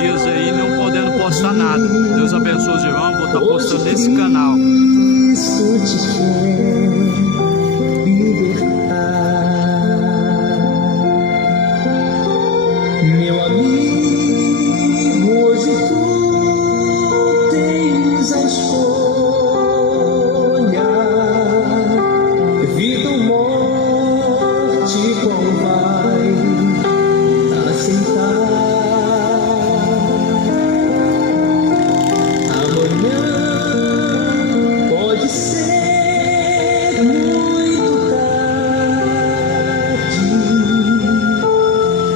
dias aí não podendo postar nada. Deus abençoe os irmãos, vou estar postando nesse canal. Isso te quer libertar, meu amigo. Hoje tu tens a escolha, vida ou morte, qual vai aceitar? Amanhã pode ser muito tarde.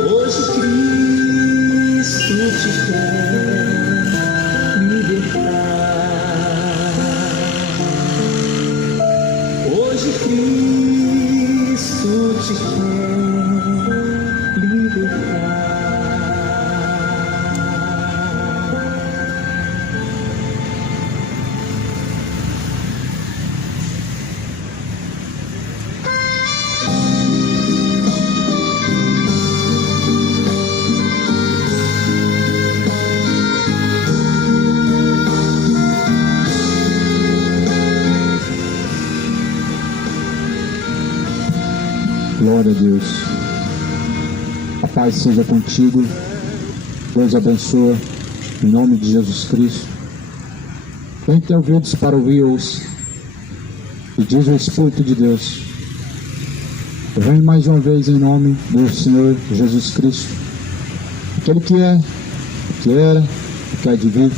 Hoje Cristo te quer libertar. Hoje Cristo te quer libertar. Glória a Deus. A paz seja contigo. Deus abençoe. Em nome de Jesus Cristo. Quem tem ouvidos para ouvir, ouça. E diz o Espírito de Deus. Eu venho mais uma vez em nome do Senhor Jesus Cristo. Aquele que é, que era, que há de vir.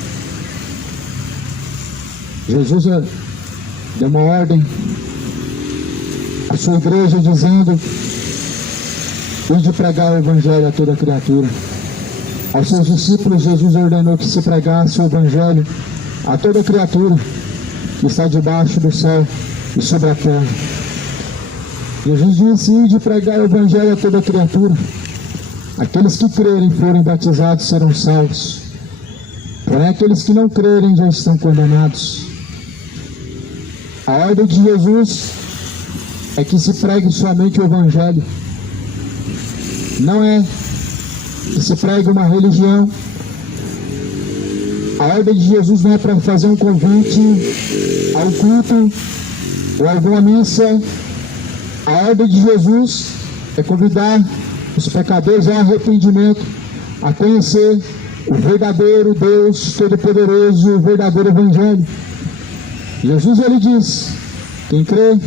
Jesus deu uma ordem à sua igreja dizendo: de pregar o Evangelho a toda criatura. Aos seus discípulos, Jesus ordenou que se pregasse o Evangelho a toda criatura que está debaixo do céu e sobre a terra. Jesus disse: de pregar o Evangelho a toda criatura. Aqueles que crerem e forem batizados serão salvos. Porém, aqueles que não crerem já estão condenados. A ordem de Jesus é que se pregue somente o Evangelho. Não é que se pregue uma religião. A ordem de Jesus não é para fazer um convite ao culto ou alguma missa. A ordem de Jesus é convidar os pecadores ao arrependimento, a conhecer o verdadeiro Deus Todo-Poderoso, o verdadeiro Evangelho. Jesus, ele diz: quem crê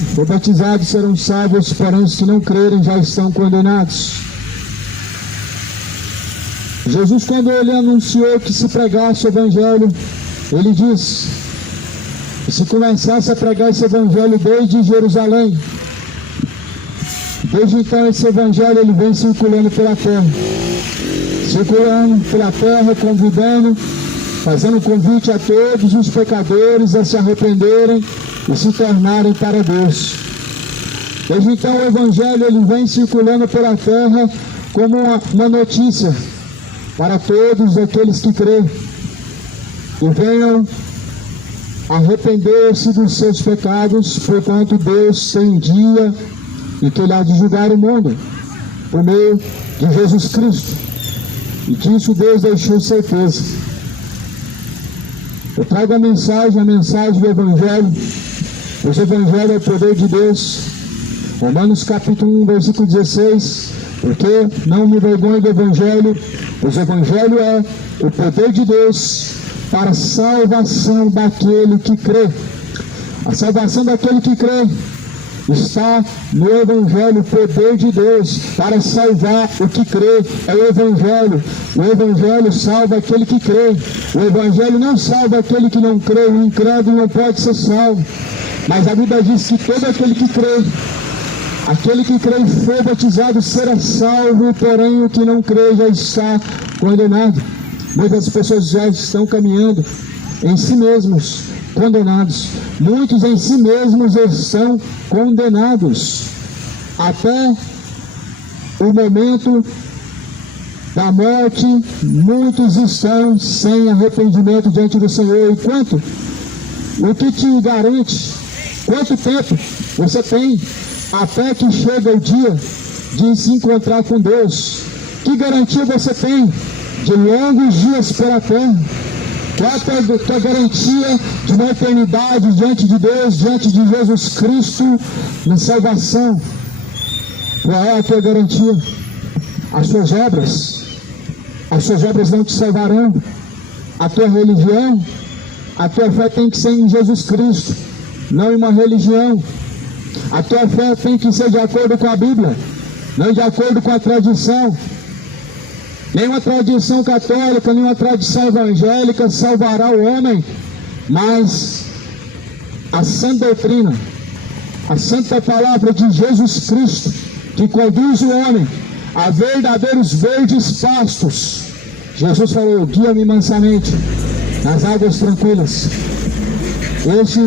e for batizado serão salvos, porém os que não crerem já estão condenados. Jesus, quando ele anunciou que se pregasse o Evangelho, ele diz que se começasse a pregar esse Evangelho desde Jerusalém, desde então esse Evangelho ele vem circulando pela terra, convidando, fazendo convite a todos os pecadores a se arrependerem e se tornarem para Deus. Desde então o Evangelho ele vem circulando pela terra como uma notícia para todos aqueles que creem e venham arrepender-se dos seus pecados, porquanto Deus tem um dia em que ele há de julgar o mundo por meio de Jesus Cristo, e disso Deus deixou certeza. Eu trago a mensagem do Evangelho, pois o Evangelho é o poder de Deus. Romanos capítulo 1, versículo 16, porque não me envergonho do Evangelho, pois o Evangelho é o poder de Deus para a salvação daquele que crê. A salvação daquele que crê está no Evangelho, o poder de Deus para salvar o que crê. É o Evangelho. O Evangelho salva aquele que crê. O Evangelho não salva aquele que não crê. O incrédulo não pode ser salvo. Mas a Bíblia diz que todo aquele que crê e for batizado será salvo, porém o que não crê já está condenado. Muitas pessoas já estão caminhando em si mesmos, condenados. Muitos em si mesmos estão condenados até o momento da morte. Muitos estão sem arrependimento diante do Senhor. E quanto? O que te garante? Quanto tempo você tem até que chega o dia de se encontrar com Deus? Que garantia você tem de longos dias pela terra? Qual é a tua garantia de uma eternidade diante de Deus, diante de Jesus Cristo, na salvação? Qual é a tua garantia? As suas obras. As suas obras não te salvarão. A tua religião, a tua fé tem que ser em Jesus Cristo, não em uma religião. A tua fé tem que ser de acordo com a Bíblia, não de acordo com a tradição. Nenhuma tradição católica, nenhuma tradição evangélica salvará o homem, mas a sã doutrina, a santa palavra de Jesus Cristo, que conduz o homem a verdadeiros verdes pastos. Jesus falou: guia-me mansamente nas águas tranquilas. Esse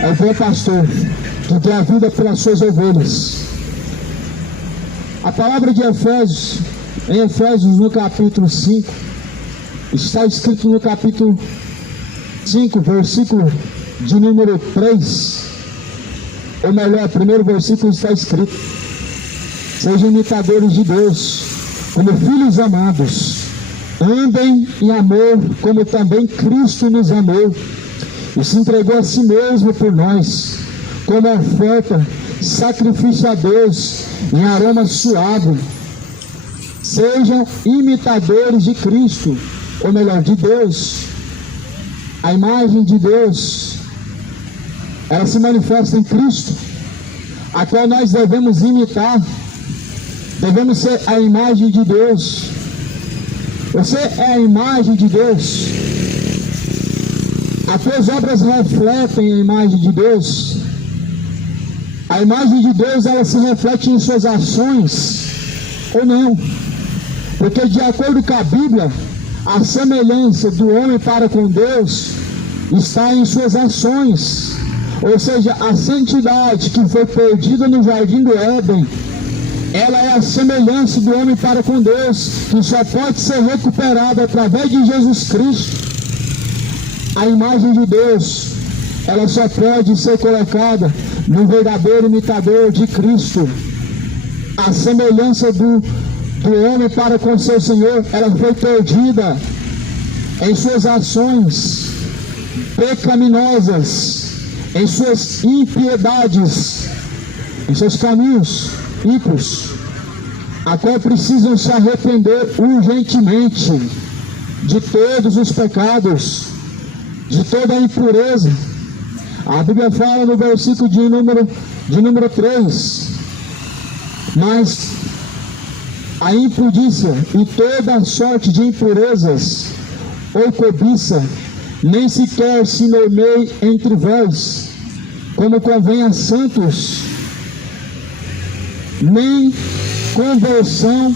é o bom pastor, que deu a vida pelas suas ovelhas. A palavra de Efésios, em Efésios no capítulo 5, está escrito no capítulo 5, versículo de número 3, ou melhor, primeiro versículo está escrito: sejam imitadores de Deus, como filhos amados, andem em amor, como também Cristo nos amou, e se entregou a si mesmo por nós, como oferta, sacrifício a Deus, em aroma suave. Sejam imitadores de Cristo, ou melhor, de Deus. A imagem de Deus, ela se manifesta em Cristo, a qual nós devemos imitar. Devemos ser a imagem de Deus. Você é a imagem de Deus. As tuas obras refletem a imagem de Deus. A imagem de Deus, ela se reflete em suas ações ou não? Porque de acordo com a Bíblia, a semelhança do homem para com Deus está em suas ações. Ou seja, a santidade que foi perdida no jardim do Éden, ela é a semelhança do homem para com Deus, que só pode ser recuperada através de Jesus Cristo. A imagem de Deus, ela só pode ser colocada no verdadeiro imitador de Cristo. A semelhança do homem para com seu Senhor, ela foi perdida em suas ações pecaminosas, em suas impiedades, em seus caminhos ímpios, a qual precisam se arrepender urgentemente de todos os pecados, de toda a impureza. A Bíblia fala no versículo de número 3, mas a impudícia e toda sorte de impurezas ou cobiça nem sequer se nomeie entre vós, como convém a santos, nem conversão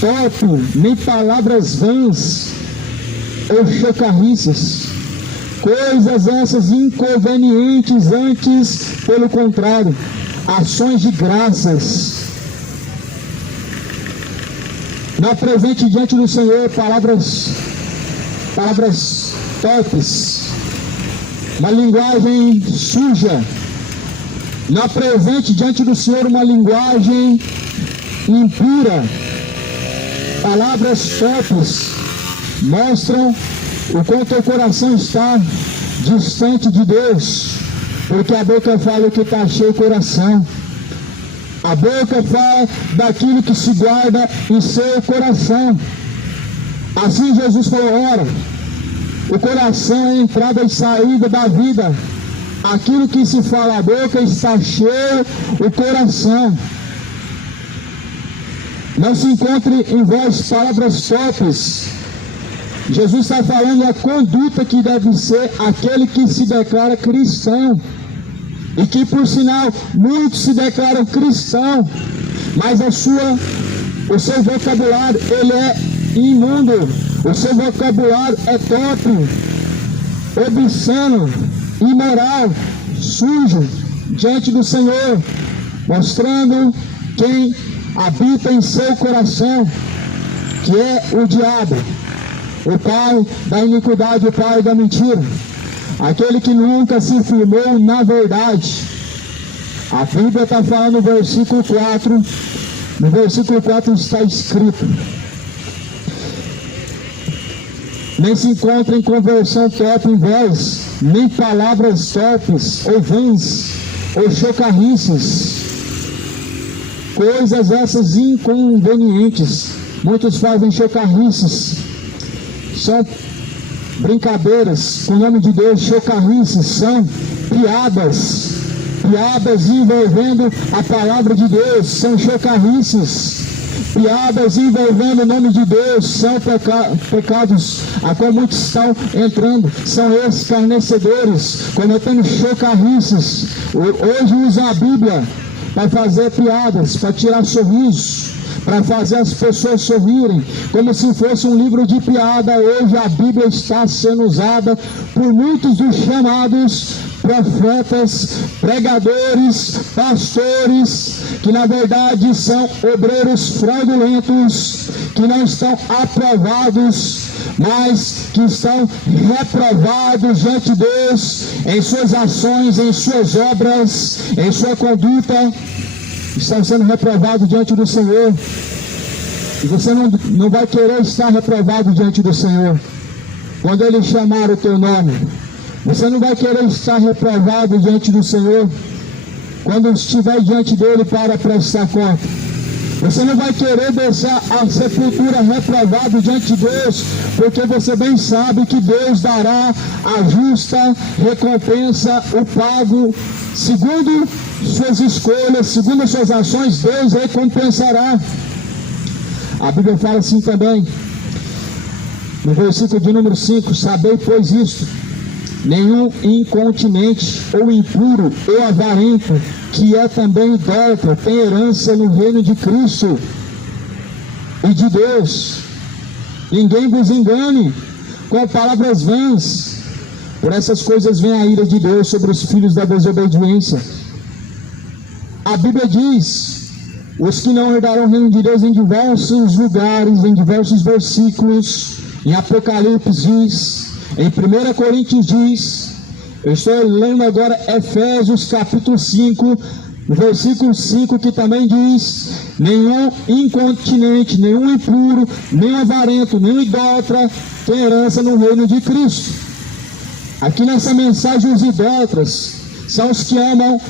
torpe, nem palavras vãs ou chocarrices, coisas essas inconvenientes, antes, pelo contrário, ações de graças. Não apresente diante do Senhor palavras torpes, uma linguagem suja. Não apresente diante do Senhor uma linguagem impura. Palavras torpes mostram o quanto teu coração está distante de Deus, porque a boca fala o que está cheio o coração. A boca fala daquilo que se guarda em seu coração. Assim Jesus falou: ora, o coração é a entrada e saída da vida. Aquilo que se fala a boca está cheio o coração. Não se encontre em vós palavras torpes. Jesus está falando a conduta que deve ser aquele que se declara cristão. E que, por sinal, muitos se declaram cristão, mas o seu vocabulário, ele é imundo. O seu vocabulário é torpe, obsceno, imoral, sujo diante do Senhor, mostrando quem habita em seu coração, que é o diabo, o pai da iniquidade, o pai da mentira, aquele que nunca se firmou na verdade. A Bíblia está falando no versículo 4, no versículo 4 está escrito: nem se encontra em conversão torpe em voz, nem palavras torpes, ou vãs, ou chocarrices, coisas essas inconvenientes. Muitos fazem chocarrices, são brincadeiras com o nome de Deus. Chocarrices são piadas envolvendo a palavra de Deus, são chocarrices. Piadas envolvendo o nome de Deus são pecados a qual muitos estão entrando, são escarnecedores, cometendo chocarrices. Hoje usam a Bíblia para fazer piadas, para tirar sorrisos, para fazer as pessoas sorrirem, como se fosse um livro de piada. Hoje a Bíblia está sendo usada por muitos dos chamados profetas, pregadores, pastores, que na verdade são obreiros fraudulentos, que não estão aprovados, mas que estão reprovados diante de Deus, em suas ações, em suas obras, em sua conduta, estão sendo reprovados diante do Senhor. E você não vai querer estar reprovado diante do Senhor. Quando Ele chamar o teu nome, você não vai querer estar reprovado diante do Senhor. Quando estiver diante dele para prestar conta, você não vai querer deixar a sepultura reprovado diante de Deus, porque você bem sabe que Deus dará a justa recompensa, o pago, segundo suas escolhas, segundo as suas ações. Deus recompensará. A Bíblia fala assim também, no versículo de número 5: sabei, pois, isto: nenhum incontinente, ou impuro, ou avarento, que é também idólatra, tem herança no reino de Cristo e de Deus. Ninguém vos engane com palavras vãs, por essas coisas vem a ira de Deus sobre os filhos da desobediência. A Bíblia diz: os que não herdarão o reino de Deus, em diversos lugares, em diversos versículos. Em Apocalipse diz, em 1 Coríntios diz, eu estou lendo agora Efésios capítulo 5, versículo 5, que também diz: nenhum incontinente, nenhum impuro, nenhum avarento, nenhum idólatra tem herança no reino de Cristo. Aqui nessa mensagem, os idólatras são os que amam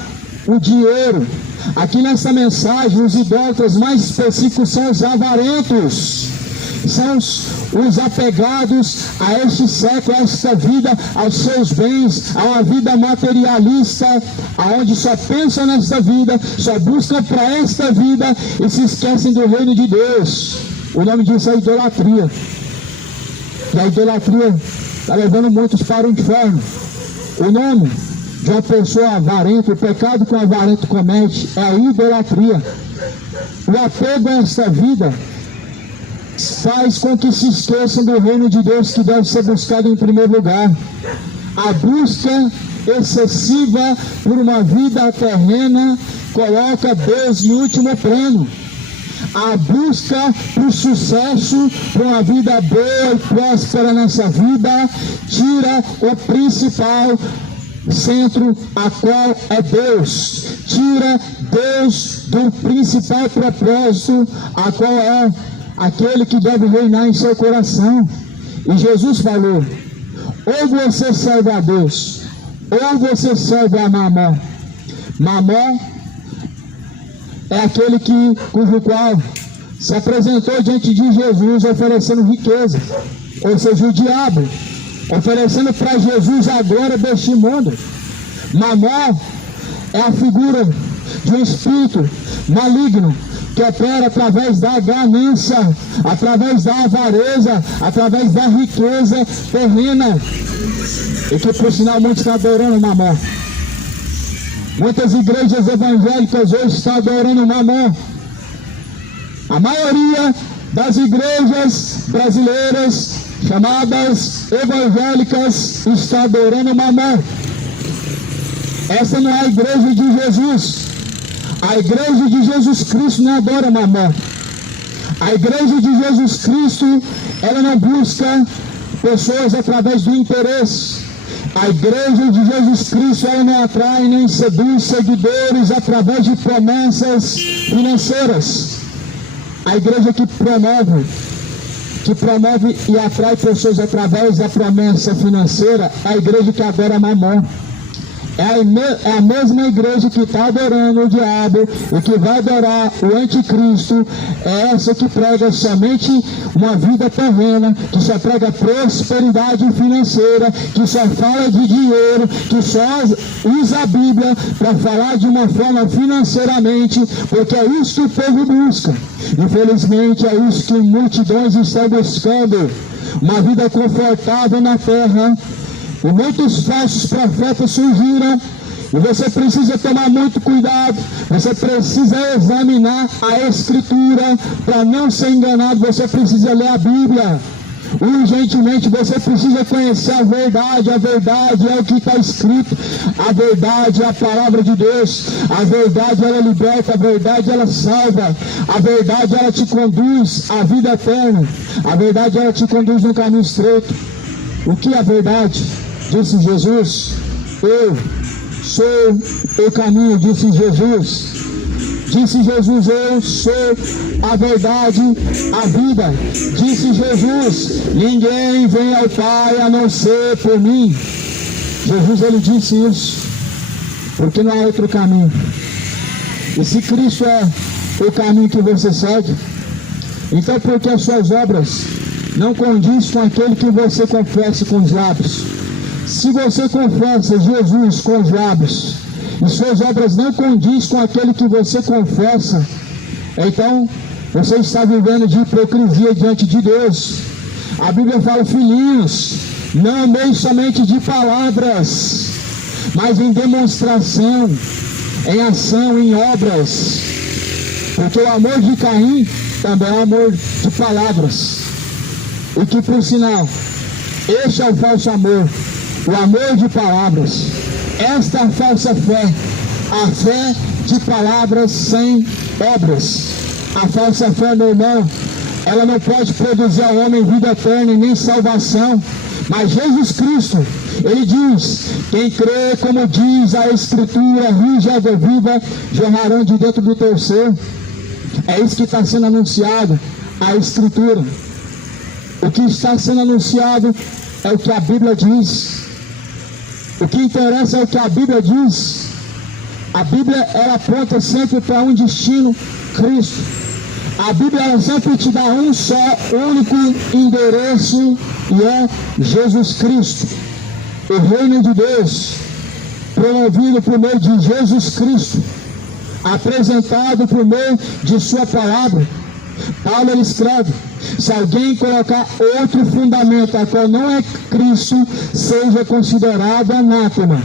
o dinheiro. Aqui nessa mensagem, os idólatras mais específicos são os avarentos, são os apegados a este século, a esta vida, aos seus bens, a uma vida materialista, aonde só pensam nesta vida, só buscam para esta vida e se esquecem do reino de Deus. O nome disso é idolatria. E a idolatria está levando muitos para o inferno. O nome de uma pessoa avarenta, o pecado que um avarento comete é a idolatria. O apego a esta vida faz com que se esqueçam do reino de Deus, que deve ser buscado em primeiro lugar. A busca excessiva por uma vida terrena coloca Deus em último plano. A busca por sucesso, por uma vida boa e próspera nessa vida, tira o principal centro, a qual é Deus. Tira Deus do principal propósito, a qual é aquele que deve reinar em seu coração. E Jesus falou: ou você serve a Deus, ou você serve a Mamó. Mamó é aquele cujo qual se apresentou diante de Jesus oferecendo riqueza, ou seja, o diabo, oferecendo para Jesus a glória deste mundo. Mamó é a figura de um espírito maligno que opera através da ganância, através da avareza, através da riqueza terrena, e que por sinal muitos estão adorando Mamó. Muitas igrejas evangélicas hoje estão adorando Mamó. A maioria das igrejas brasileiras chamadas evangélicas está adorando Mamó. Essa não é a igreja de Jesus. A igreja de Jesus Cristo não adora Mamó. A igreja de Jesus Cristo, ela não busca pessoas através do interesse. A igreja de Jesus Cristo, ela não atrai nem seduz seguidores através de promessas financeiras. A igreja que promove que promove e atrai pessoas através da promessa financeira, é a igreja que adora Mamon. É a mesma igreja que está adorando o diabo e que vai adorar o anticristo. É essa que prega somente uma vida terrena, que só prega prosperidade financeira, que só fala de dinheiro, que só usa a Bíblia para falar de uma forma financeiramente, porque é isso que o povo busca. Infelizmente é isso que multidões estão buscando, uma vida confortável na terra. E muitos falsos profetas surgiram, e você precisa tomar muito cuidado, você precisa examinar a Escritura para não ser enganado. Você precisa ler a Bíblia urgentemente, você precisa conhecer a verdade é o que está escrito, a verdade é a palavra de Deus, a verdade ela liberta, a verdade ela salva, a verdade ela te conduz à vida eterna, a verdade ela te conduz no caminho estreito. O que é a verdade? Disse Jesus, eu sou o caminho, disse Jesus. Disse Jesus, eu sou a verdade, a vida. Disse Jesus, ninguém vem ao Pai a não ser por mim. Jesus, ele disse isso, porque não há outro caminho. E se Cristo é o caminho que você segue, então por que as suas obras não condizem com aquele que você confessa com os lábios? Se você confessa Jesus com os lábios e suas obras não condizem com aquele que você confessa, então você está vivendo de hipocrisia diante de Deus. A Bíblia fala, filhinhos, não ameis somente de palavras, mas em demonstração, em ação, em obras. Porque o amor de Caim também é o amor de palavras. E que, por sinal, este é o falso amor, o amor de palavras. Esta é a falsa fé, a fé de palavras sem obras. A falsa fé, meu irmão, ela não pode produzir ao homem vida eterna e nem salvação. Mas Jesus Cristo, ele diz, quem crê, como diz a Escritura, rios de água viva jorrarão de dentro do teu ser. É isso que está sendo anunciado, a Escritura. O que está sendo anunciado é o que a Bíblia diz. O que interessa é o que a Bíblia diz. A Bíblia, ela aponta sempre para um destino, Cristo. A Bíblia, ela sempre te dá um só, único endereço, e é Jesus Cristo. O reino de Deus, promovido por meio de Jesus Cristo, apresentado por meio de sua palavra. Paulo, ele escreve, se alguém colocar outro fundamento, a qual não é Cristo, seja considerado anátema.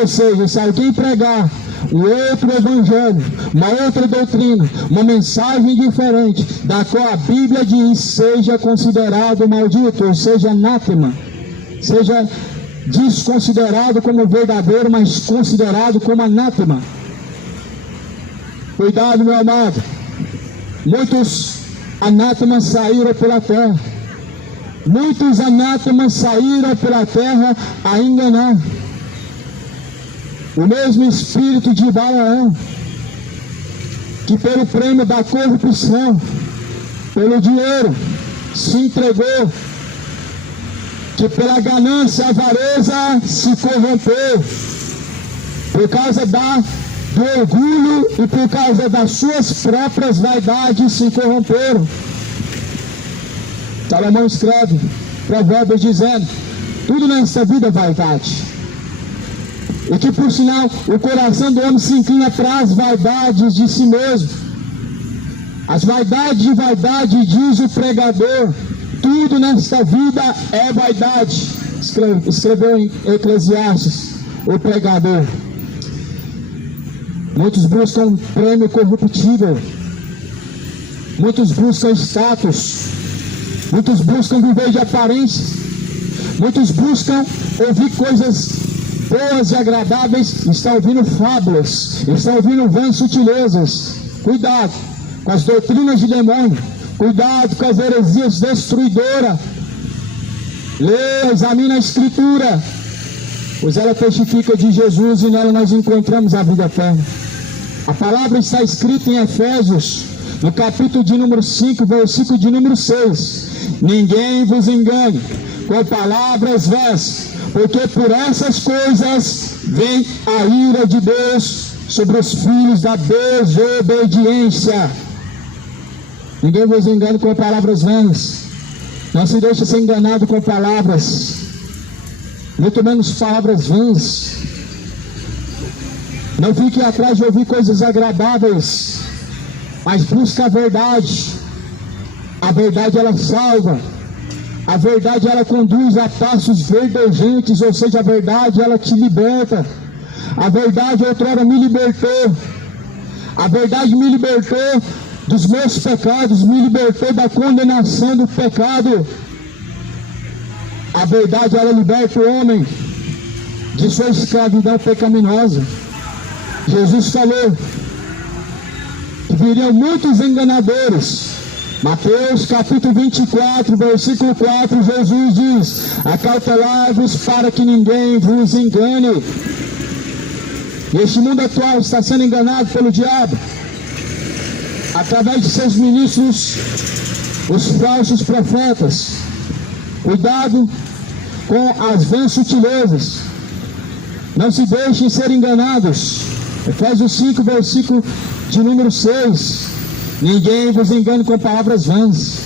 Ou seja, se alguém pregar um outro evangelho, uma outra doutrina, uma mensagem diferente da qual a Bíblia diz, seja considerado maldito, ou seja, anátema, seja desconsiderado como verdadeiro, mas considerado como anátema. Cuidado, meu amado. Muitos anátemas saíram pela terra. Muitos anátemas saíram pela terra a enganar. O mesmo espírito de Balaão, que pelo prêmio da corrupção, pelo dinheiro, se entregou, que pela ganância, avareza, se corrompeu, por causa do orgulho e por causa das suas próprias vaidades se corromperam. Salomão escreve Provérbios dizendo, tudo nessa vida é vaidade. E que, por sinal, o coração do homem se inclina para as vaidades de si mesmo. As vaidades de vaidade, diz o pregador, tudo nesta vida é vaidade. Escreveu em Eclesiastes o pregador. Muitos buscam prêmio corruptível. Muitos buscam status. Muitos buscam viver de aparências. Muitos buscam ouvir coisas boas e agradáveis, estão ouvindo fábulas, estão ouvindo vãs sutilezas. Cuidado com as doutrinas de demônio, cuidado com as heresias destruidoras. Leia, examine a Escritura, pois ela testifica de Jesus e nela nós encontramos a vida eterna. A palavra está escrita em Efésios, no capítulo de número 5, versículo de número 6. Ninguém vos engane com palavras vãs, porque por essas coisas vem a ira de Deus sobre os filhos da desobediência. Ninguém vos engane com palavras vãs. Não se deixe ser enganado com palavras, muito menos palavras vãs. Não fique atrás de ouvir coisas agradáveis, mas busca a verdade. A verdade ela salva. A verdade ela conduz a passos verdejantes, ou seja, a verdade ela te liberta. A verdade outrora me libertou. A verdade me libertou dos meus pecados, me libertou da condenação do pecado. A verdade ela liberta o homem de sua escravidão pecaminosa. Jesus falou que viriam muitos enganadores. Mateus capítulo 24, versículo 4, Jesus diz: acautelai-vos para que ninguém vos engane. E este mundo atual está sendo enganado pelo diabo, através de seus ministros, os falsos profetas. Cuidado com as vãs sutilezas. Não se deixem ser enganados. Efésios 5, versículo de número 6. Ninguém vos engane com palavras vãs.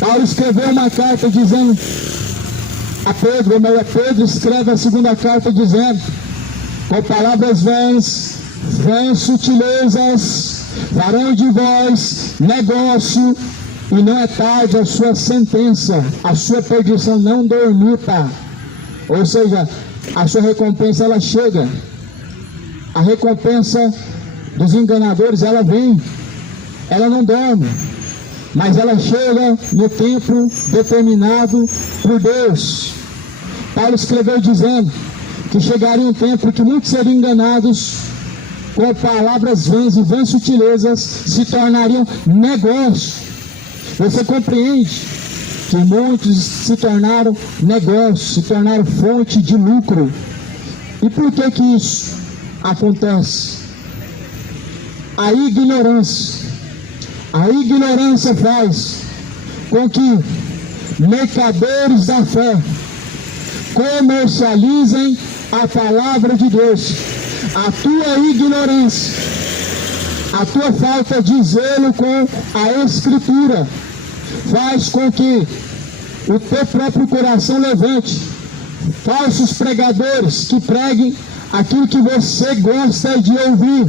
Paulo escreveu uma carta dizendo a Pedro, Pedro escreve a segunda carta dizendo: com palavras vãs, vãs sutilezas, farão de vós negócio, e não é tarde a sua sentença, a sua perdição não dormita. Ou seja, a sua recompensa ela chega. A recompensa dos enganadores ela vem. Ela não dorme, mas ela chega no tempo determinado por Deus. Paulo escreveu dizendo que chegaria um tempo que muitos seriam enganados com palavras vãs e vãs sutilezas se tornariam negócio. Você compreende que muitos se tornaram negócio, se tornaram fonte de lucro. E por que isso acontece? A ignorância. A ignorância faz com que mercadores da fé comercializem a palavra de Deus. A tua ignorância, a tua falta de zelo com a Escritura faz com que o teu próprio coração levante falsos pregadores que preguem aquilo que você gosta de ouvir.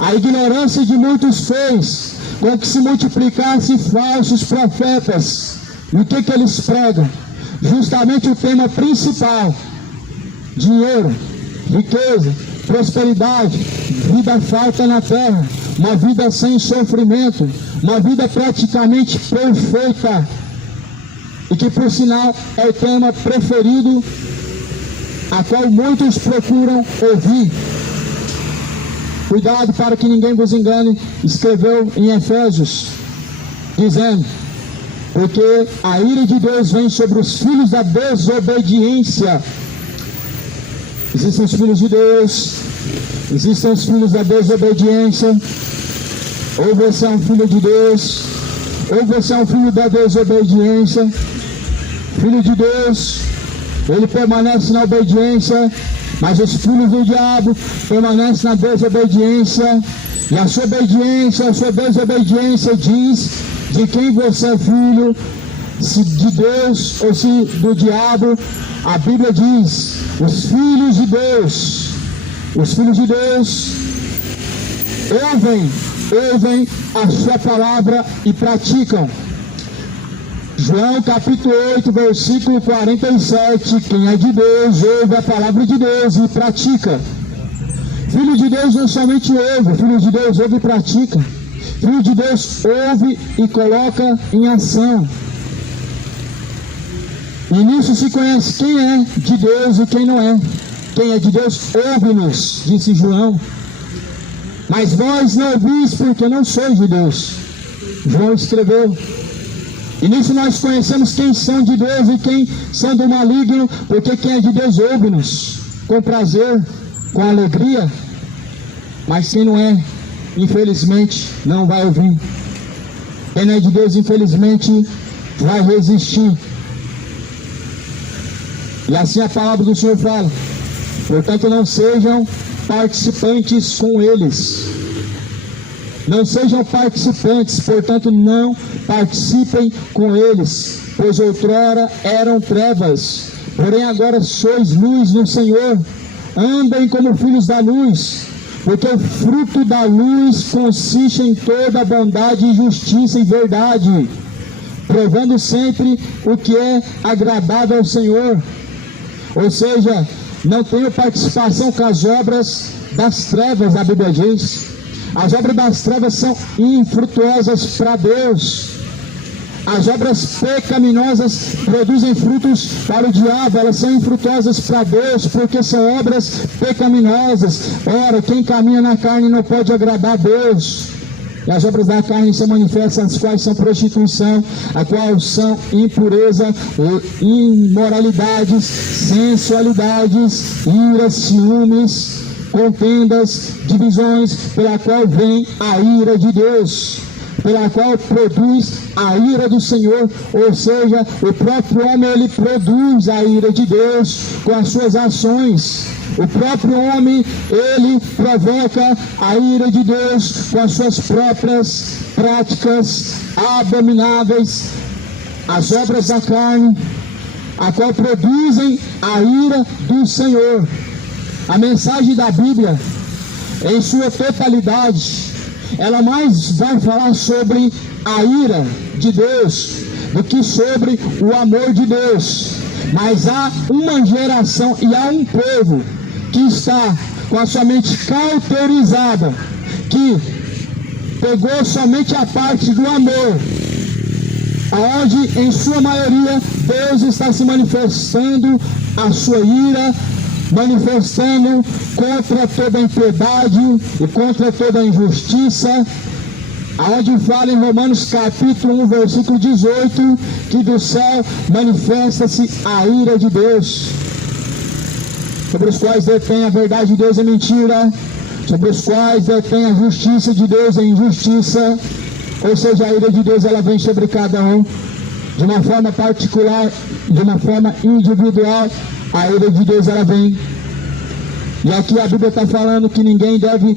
A ignorância de muitos fez com que se multiplicassem falsos profetas. E o que eles pregam? Justamente o tema principal: dinheiro, riqueza, prosperidade, vida farta na terra, uma vida sem sofrimento, uma vida praticamente perfeita. E que por sinal é o tema preferido, a qual muitos procuram ouvir. Cuidado para que ninguém vos engane, escreveu em Efésios, dizendo: porque a ira de Deus vem sobre os filhos da desobediência. Existem os filhos de Deus, existem os filhos da desobediência. Ou você é um filho de Deus, ou você é um filho da desobediência. Filho de Deus, ele permanece na obediência, mas os filhos do diabo permanecem na desobediência. E a sua obediência, a sua desobediência diz de quem você é filho, se de Deus ou se do diabo. A Bíblia diz: os filhos de Deus ouvem a sua palavra e praticam. João capítulo 8, versículo 47, quem é de Deus ouve a palavra de Deus e pratica. Filho de Deus não somente ouve, filho de Deus ouve e pratica. Filho de Deus ouve e coloca em ação. E nisso se conhece quem é de Deus e quem não é. Quem é de Deus ouve-nos, disse João. Mas vós não ouvis porque não sois de Deus. João escreveu. E nisso nós conhecemos quem são de Deus e quem são do maligno, porque quem é de Deus ouve-nos com prazer, com alegria. Mas quem não é, infelizmente, não vai ouvir. Quem não é de Deus, infelizmente, vai resistir. E assim a palavra do Senhor fala: portanto, não sejam participantes com eles. Não sejam participantes, portanto, não participem com eles, pois outrora eram trevas, porém agora sois luz no Senhor. Andem como filhos da luz, porque o fruto da luz consiste em toda bondade, justiça e verdade, provando sempre o que é agradável ao Senhor. Ou seja, não tenho participação com as obras das trevas, a Bíblia diz. As obras das trevas são infrutuosas para Deus. As obras pecaminosas produzem frutos para o diabo, elas são infrutuosas para Deus, porque são obras pecaminosas. Ora, quem caminha na carne não pode agradar a Deus. E as obras da carne são manifestas, as quais são prostituição, a qual são impureza, imoralidades, sensualidades, iras, ciúmes, contendas, divisões, pela qual vem a ira de Deus, pela qual produz a ira do Senhor. Ou seja, o próprio homem, ele produz a ira de Deus com as suas ações. O próprio homem, ele provoca a ira de Deus com as suas próprias práticas abomináveis, as obras da carne, a qual produzem a ira do Senhor. A mensagem da Bíblia, em sua totalidade, ela mais vai falar sobre a ira de Deus do que sobre o amor de Deus. Mas há uma geração e há um povo que está com a sua mente cauterizada, que pegou somente a parte do amor, aonde em sua maioria Deus está se manifestando a sua ira, manifestando contra toda a impiedade e contra toda a injustiça, aonde fala em Romanos capítulo 1, versículo 18, que do céu manifesta-se a ira de Deus, sobre os quais detém a verdade de Deus é mentira, sobre os quais detém a justiça de Deus é injustiça. Ou seja, a ira de Deus, ela vem sobre cada um, de uma forma particular, de uma forma individual. A ira de Deus, ela vem. E aqui a Bíblia está falando que ninguém deve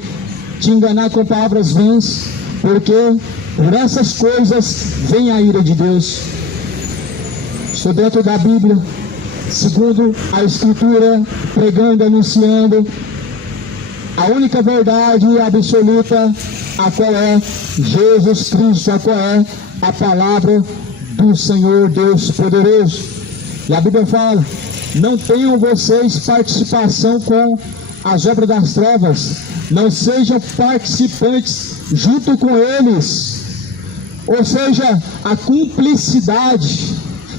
te enganar com palavras vãs, porque por essas coisas vem a ira de Deus. Estou dentro da Bíblia, segundo a Escritura, pregando, anunciando a única verdade absoluta, a qual é Jesus Cristo, a qual é a palavra do Senhor Deus poderoso. E a Bíblia fala: não tenham vocês participação com as obras das trevas, não sejam participantes junto com eles. Ou seja, a cumplicidade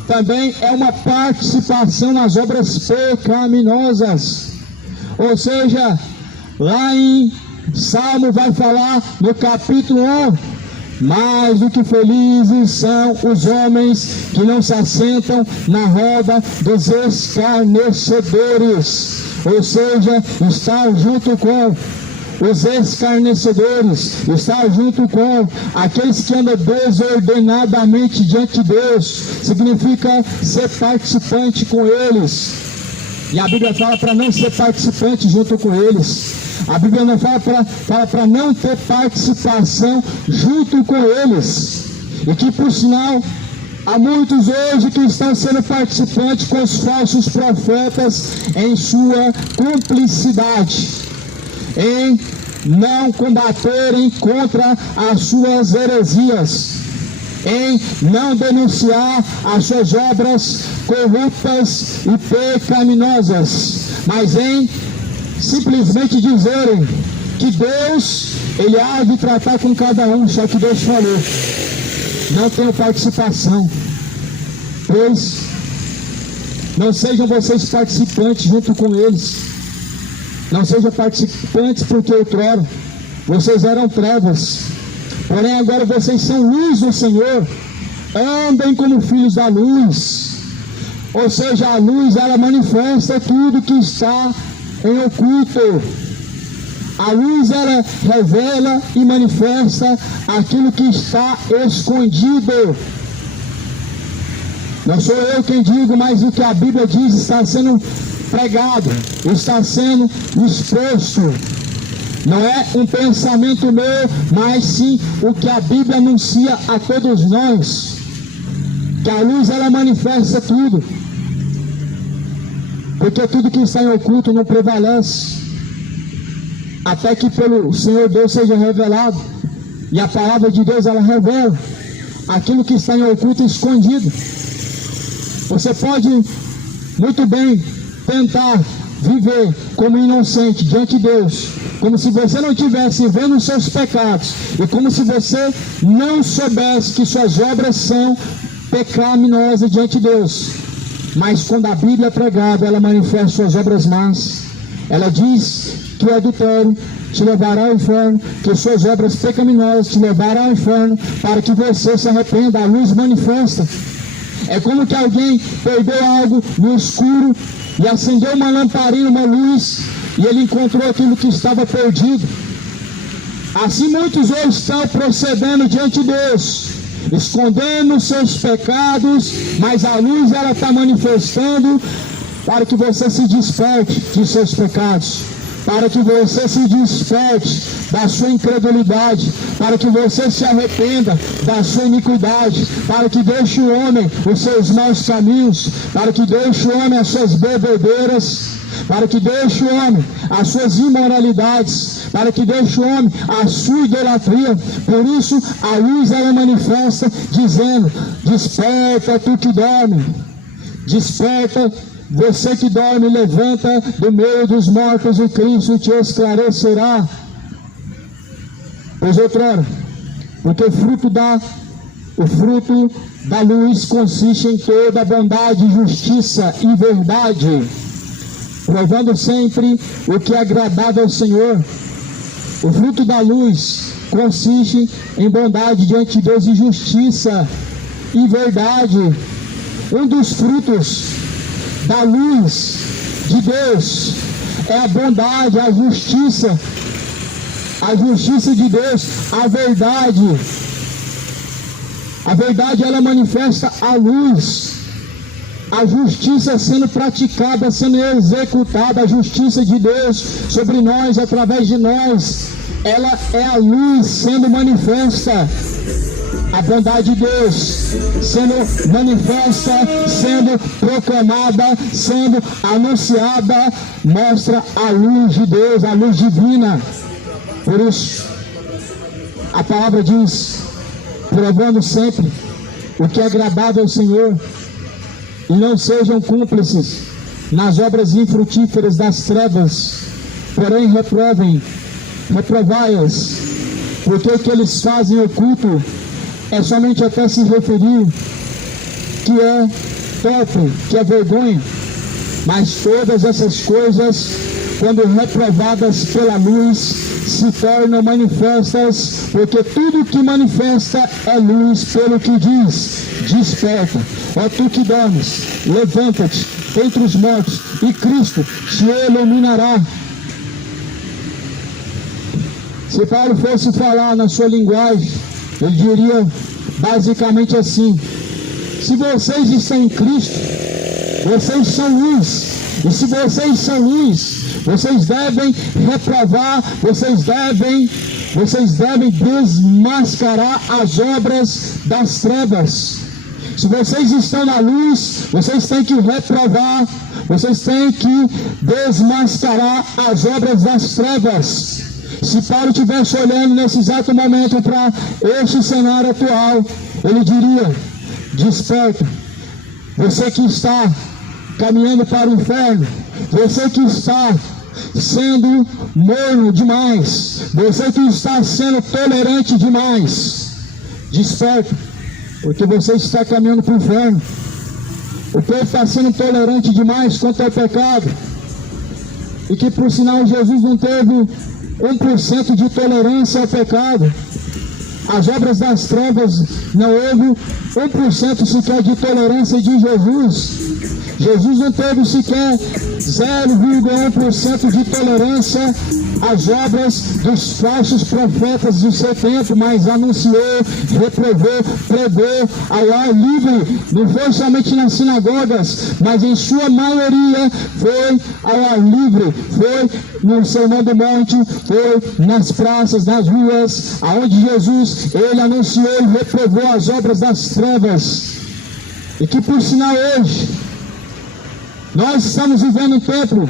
também é uma participação nas obras pecaminosas. Ou seja, lá em Salmo vai falar no capítulo 1: mais do que felizes são os homens que não se assentam na roda dos escarnecedores. Ou seja, estar junto com os escarnecedores, estar junto com aqueles que andam desordenadamente diante de Deus, significa ser participante com eles. E a Bíblia fala para não ser participante junto com eles. A Bíblia não fala para não ter participação junto com eles. E que, por sinal, há muitos hoje que estão sendo participantes com os falsos profetas em sua cumplicidade, em não combaterem contra as suas heresias, em não denunciar as suas obras corruptas e pecaminosas, mas em simplesmente dizerem que Deus, Ele há de tratar com cada um. Só que Deus falou: não tenho participação, pois não sejam vocês participantes junto com eles. Não sejam participantes, porque outrora vocês eram trevas, porém agora vocês são luz do Senhor. Andem como filhos da luz. Ou seja, a luz, ela manifesta tudo que está em oculto. A luz, ela revela e manifesta aquilo que está escondido. Não sou eu quem digo, mas o que a Bíblia diz está sendo pregado, está sendo exposto. Não é um pensamento meu, mas sim o que a Bíblia anuncia a todos nós. Que a luz, ela manifesta tudo. Porque tudo que está em oculto não prevalece, até que pelo Senhor Deus seja revelado. E a palavra de Deus, ela revela aquilo que está em oculto e escondido. Você pode muito bem tentar viver como inocente diante de Deus, como se você não estivesse vendo os seus pecados, e como se você não soubesse que suas obras são pecaminosas diante de Deus. Mas quando a Bíblia é pregada, ela manifesta suas obras más. Ela diz que o adultério te levará ao inferno, que suas obras pecaminosas te levarão ao inferno, para que você se arrependa. A luz manifesta. É como que alguém perdeu algo no escuro e acendeu uma lamparina, uma luz, e ele encontrou aquilo que estava perdido. Assim muitos hoje estão procedendo diante de Deus, escondendo seus pecados, mas a luz, ela está manifestando para que você se desperte de seus pecados, para que você se desperte da sua incredulidade, para que você se arrependa da sua iniquidade, para que deixe o homem os seus maus caminhos, para que deixe o homem as suas bebedeiras, para que deixe o homem as suas imoralidades, para que deixe o homem a sua idolatria. Por isso a luz, ela manifesta dizendo: desperta tu que dorme, desperta você que dorme, levanta do meio dos mortos e Cristo te esclarecerá. Pois outrora, porque o fruto da luz consiste em toda bondade, justiça e verdade, provando sempre o que é agradável ao Senhor. O fruto da luz consiste em bondade diante de Deus e justiça e verdade. Um dos frutos da luz de Deus é a bondade, a justiça de Deus, a verdade. A verdade, ela manifesta a luz, a justiça sendo praticada, sendo executada, a justiça de Deus sobre nós, através de nós, ela é a luz sendo manifesta. A bondade de Deus sendo manifesta, sendo proclamada, sendo anunciada, mostra a luz de Deus, a luz divina. Por isso, a palavra diz: provando sempre o que é agradável ao Senhor, e não sejam cúmplices nas obras infrutíferas das trevas, porém reprovai-as, porque o que eles fazem oculto é somente até se referir que é torpe, que é vergonha. Mas todas essas coisas, quando reprovadas pela luz, se tornam manifestas, porque tudo que manifesta é luz, pelo que diz: desperta, ó tu que dormes, levanta-te entre os mortos, e Cristo te iluminará. Se Paulo fosse falar na sua linguagem, ele diria basicamente assim: se vocês estão em Cristo, vocês são luz. E se vocês são luz, vocês devem reprovar, vocês devem desmascarar as obras das trevas. Se vocês estão na luz, vocês têm que reprovar, vocês têm que desmascarar as obras das trevas. Se Paulo estivesse olhando nesse exato momento para este cenário atual, ele diria: desperta, você que está caminhando para o inferno, você que está sendo morno demais, você que está sendo tolerante demais, desperta, porque você está caminhando para o inferno. O povo está sendo tolerante demais quanto ao pecado, e que por sinal Jesus não teve 1% de tolerância ao pecado. As obras das trevas não houve 1% sequer de tolerância de Jesus. Jesus não teve sequer 0,1% de tolerância às obras dos falsos profetas do seu tempo, mas anunciou, reprovou, pregou ao ar livre. Não foi somente nas sinagogas, mas em sua maioria foi ao ar livre, foi no Sermão do Monte, foi nas praças, nas ruas, aonde Jesus, ele anunciou e reprovou as obras das trevas. E que por sinal hoje, nós estamos vivendo um tempo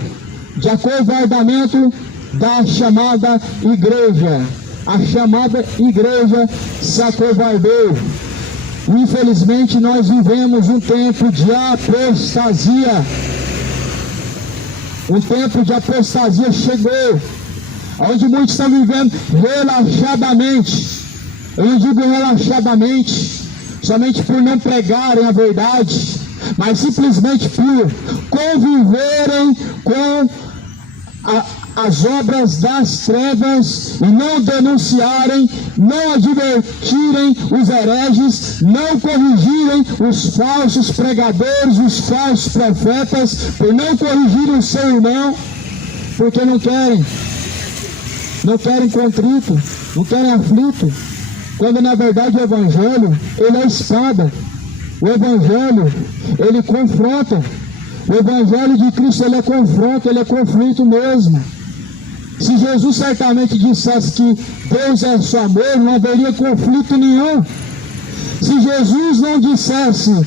de acovardamento da chamada igreja. A chamada igreja se acovardou. Infelizmente nós vivemos um tempo de apostasia. O tempo de apostasia chegou, onde muitos estão vivendo relaxadamente. Eu não digo relaxadamente somente por não pregarem a verdade, mas simplesmente por conviverem com as obras das trevas e não denunciarem, não advertirem os hereges, não corrigirem os falsos pregadores, os falsos profetas, por não corrigirem o seu irmão, porque não querem contrito, não querem aflito, quando na verdade o Evangelho, ele é espada. O Evangelho, ele confronta. O Evangelho de Cristo, ele é confronto, ele é conflito mesmo. Se Jesus certamente dissesse que Deus é só amor, não haveria conflito nenhum. Se Jesus não dissesse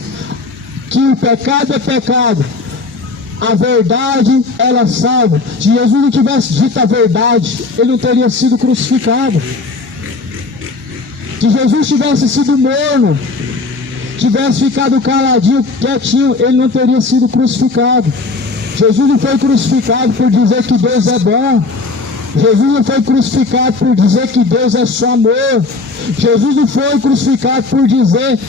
que o pecado é pecado, a verdade, ela salva. Se Jesus não tivesse dito a verdade, ele não teria sido crucificado. Se Jesus tivesse sido morno, tivesse ficado caladinho, quietinho, ele não teria sido crucificado. Jesus não foi crucificado por dizer que Deus é bom. Jesus não foi crucificado por dizer que Deus é só amor. Jesus não foi crucificado por dizer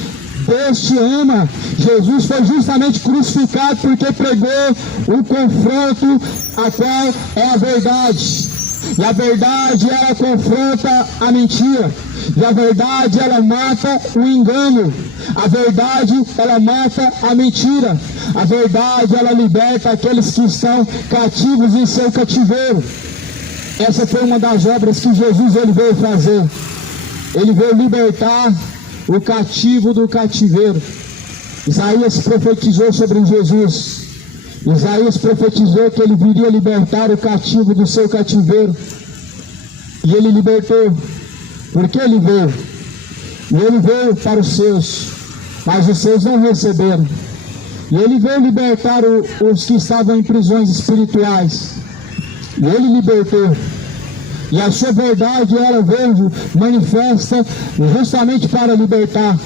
Deus te ama. Jesus foi justamente crucificado porque pregou o confronto, a qual é a verdade. E a verdade, ela confronta a mentira. E a verdade, ela mata o engano. A verdade, ela mata a mentira. A verdade, ela liberta aqueles que estão cativos em seu cativeiro. Essa foi uma das obras que Jesus, ele veio fazer. Ele veio libertar o cativo do cativeiro. Isaías profetizou sobre Jesus. Isaías profetizou que ele viria libertar o cativo do seu cativeiro. E ele libertou. Porque ele veio. E ele veio para os seus, mas os seus não receberam. E ele veio libertar os que estavam em prisões espirituais. E ele libertou. E a sua verdade, ela veio manifesta justamente para libertar.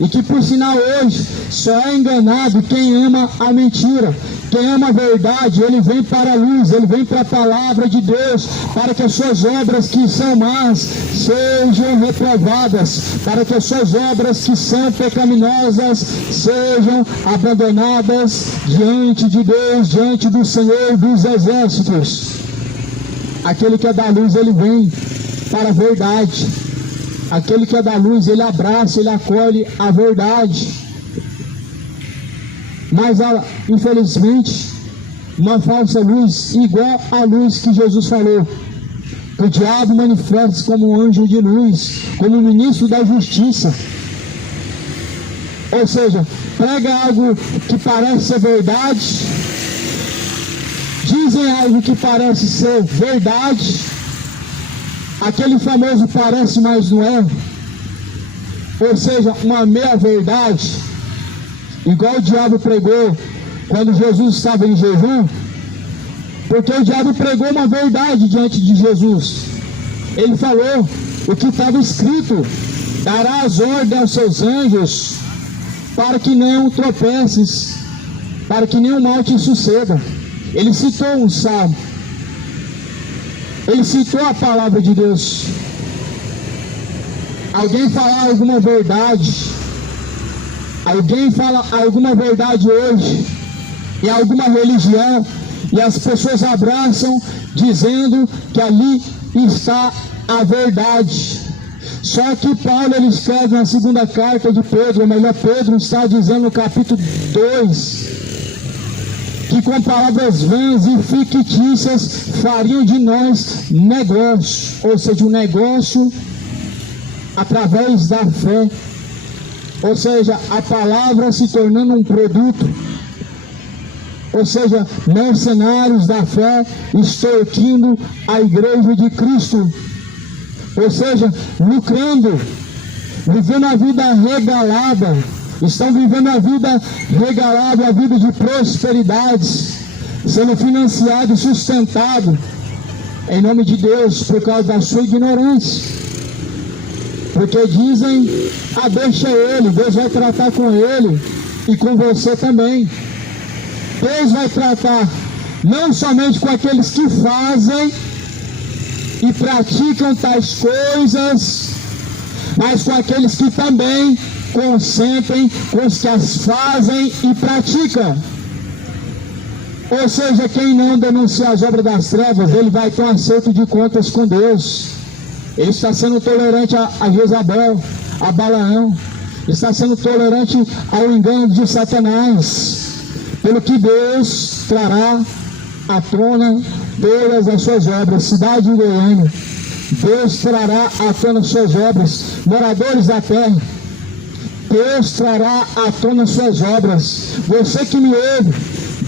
E que por sinal hoje só é enganado quem ama a mentira. Quem ama a verdade, ele vem para a luz, ele vem para a palavra de Deus, para que as suas obras que são más sejam reprovadas, para que as suas obras que são pecaminosas sejam abandonadas diante de Deus, diante do Senhor dos Exércitos. Aquele que é da luz, ele vem para a verdade. Aquele que é da luz, ele abraça, ele acolhe a verdade. Mas, infelizmente, uma falsa luz, igual à luz que Jesus falou. O diabo manifesta como um anjo de luz, como um ministro da justiça. Ou seja, prega algo que parece ser verdade, dizem algo que parece ser verdade, aquele famoso parece, mas não é. Ou seja, uma meia-verdade, igual o diabo pregou quando Jesus estava em jejum, porque o diabo pregou uma verdade diante de Jesus. Ele falou o que estava escrito: darás ordem aos seus anjos para que não tropeces, para que nenhum mal te suceda. Ele citou um salmo. Ele citou a palavra de Deus. Alguém falar alguma verdade, alguém fala alguma verdade hoje em alguma religião, e as pessoas abraçam dizendo que ali está a verdade. Só que Paulo, ele escreve na segunda carta de Pedro, ou melhor, Pedro está dizendo no capítulo 2, que com palavras vãs e fictícias fariam de nós negócio, ou seja, um negócio através da fé, ou seja, a palavra se tornando um produto, ou seja, mercenários da fé extorquindo a igreja de Cristo, ou seja, lucrando, vivendo a vida regalada, estão vivendo a vida regalada, a vida de prosperidades, sendo financiado e sustentado em nome de Deus por causa da sua ignorância. Porque dizem, deixa ele, Deus vai tratar com ele e com você também. Deus vai tratar não somente com aqueles que fazem e praticam tais coisas, mas com aqueles que também consentem com os que as fazem e praticam. Ou seja, quem não denuncia as obras das trevas, ele vai ter um acerto de contas com Deus. Ele está sendo tolerante a Jezabel, a Balaão, está sendo tolerante ao engano de Satanás, pelo que Deus trará à tona todas as suas obras. Cidade de Goiânia, Deus trará à tona suas obras. Moradores da terra, Deus trará à tona suas obras. Você que me ouve,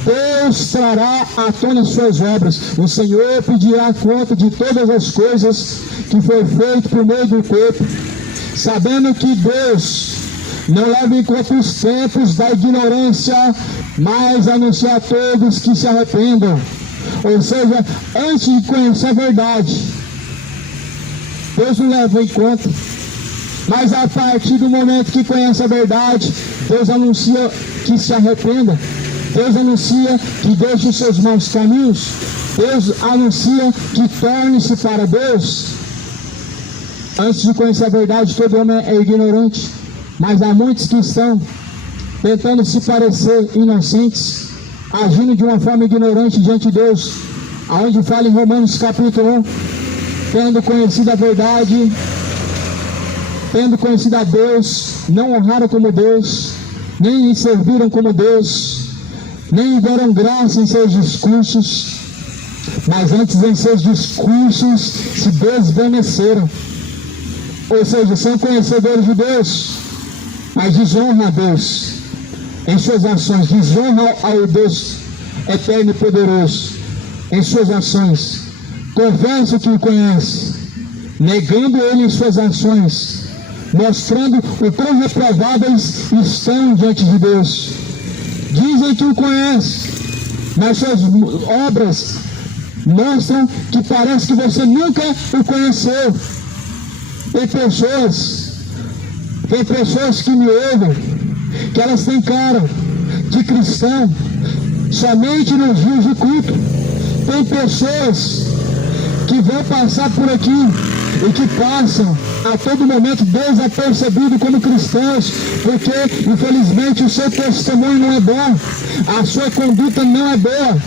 Deus trará à tona suas obras. O Senhor pedirá conta de todas as coisas que foi feito por meio do corpo, sabendo que Deus não leva em conta os tempos da ignorância, mas anuncia a todos que se arrependam. Ou seja, antes de conhecer a verdade, Deus não leva em conta, mas a partir do momento que conhece a verdade, Deus anuncia que se arrependa. Deus anuncia que deixe os seus maus caminhos. Deus anuncia que torne-se para Deus. Antes de conhecer a verdade, todo homem é ignorante, mas há muitos que estão tentando se parecer inocentes, agindo de uma forma ignorante diante de Deus, aonde fala em Romanos capítulo 1, tendo conhecido a verdade, tendo conhecido a Deus, não honraram como Deus, nem lhe serviram como Deus, nem lhe deram graça em seus discursos, mas antes em seus discursos se desvaneceram. Ou seja, são conhecedores de Deus, mas desonram a Deus em suas ações, desonram ao Deus eterno e poderoso em suas ações. Confessa que o conhece, negando ele em suas ações, mostrando o quão reprováveis estão diante de Deus. Dizem que o conhece, mas suas obras mostram que parece que você nunca o conheceu. Tem pessoas que me ouvem, que elas têm cara de cristão somente nos dias de culto. Tem pessoas que vão passar por aqui e que passam a todo momento desapercebido como cristãos, porque infelizmente o seu testemunho não é bom, a sua conduta não é boa.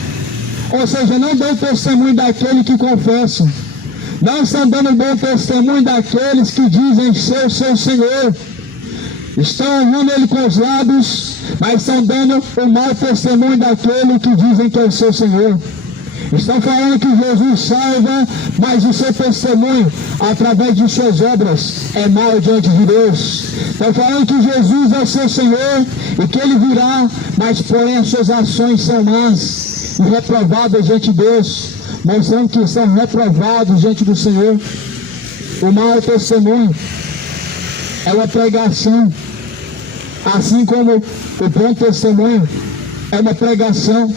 Ou seja, não dão testemunho daquele que confessa, não estão dando bom testemunho daqueles que dizem ser o seu Senhor. Estão honrando ele com os lábios, mas estão dando o mau testemunho daquele que dizem que é o seu Senhor. Estão falando que Jesus salva, mas o seu testemunho, através de suas obras, é mau diante de Deus. Estão falando que Jesus é o seu Senhor e que ele virá, mas porém as suas ações são más e reprovadas diante de Deus, mostrando que são reprovados diante do Senhor. O mau testemunho é uma pregação, assim como o bom testemunho é uma pregação.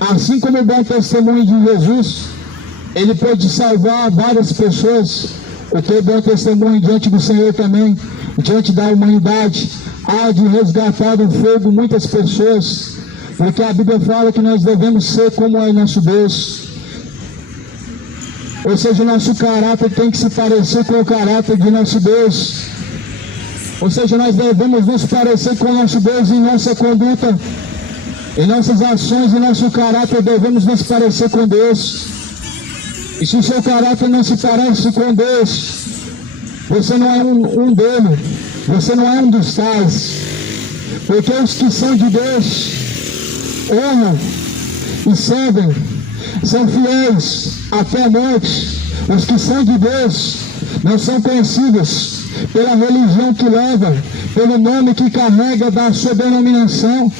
Assim como o bom testemunho de Jesus, ele pode salvar várias pessoas. O teu bom testemunho diante do Senhor também, diante da humanidade, há de resgatar do fogo muitas pessoas, porque a Bíblia fala que nós devemos ser como é nosso Deus. Ou seja, o nosso caráter tem que se parecer com o caráter de nosso Deus. Ou seja, nós devemos nos parecer com o nosso Deus em nossa conduta, em nossas ações, em nosso caráter, devemos nos parecer com Deus. E se o seu caráter não se parece com Deus, você não é um dele, você não é um dos tais. Porque os que são de Deus honram e servem, são fiéis até a morte. Os que são de Deus não são conhecidos pela religião que leva, pelo nome que carrega da sua denominação.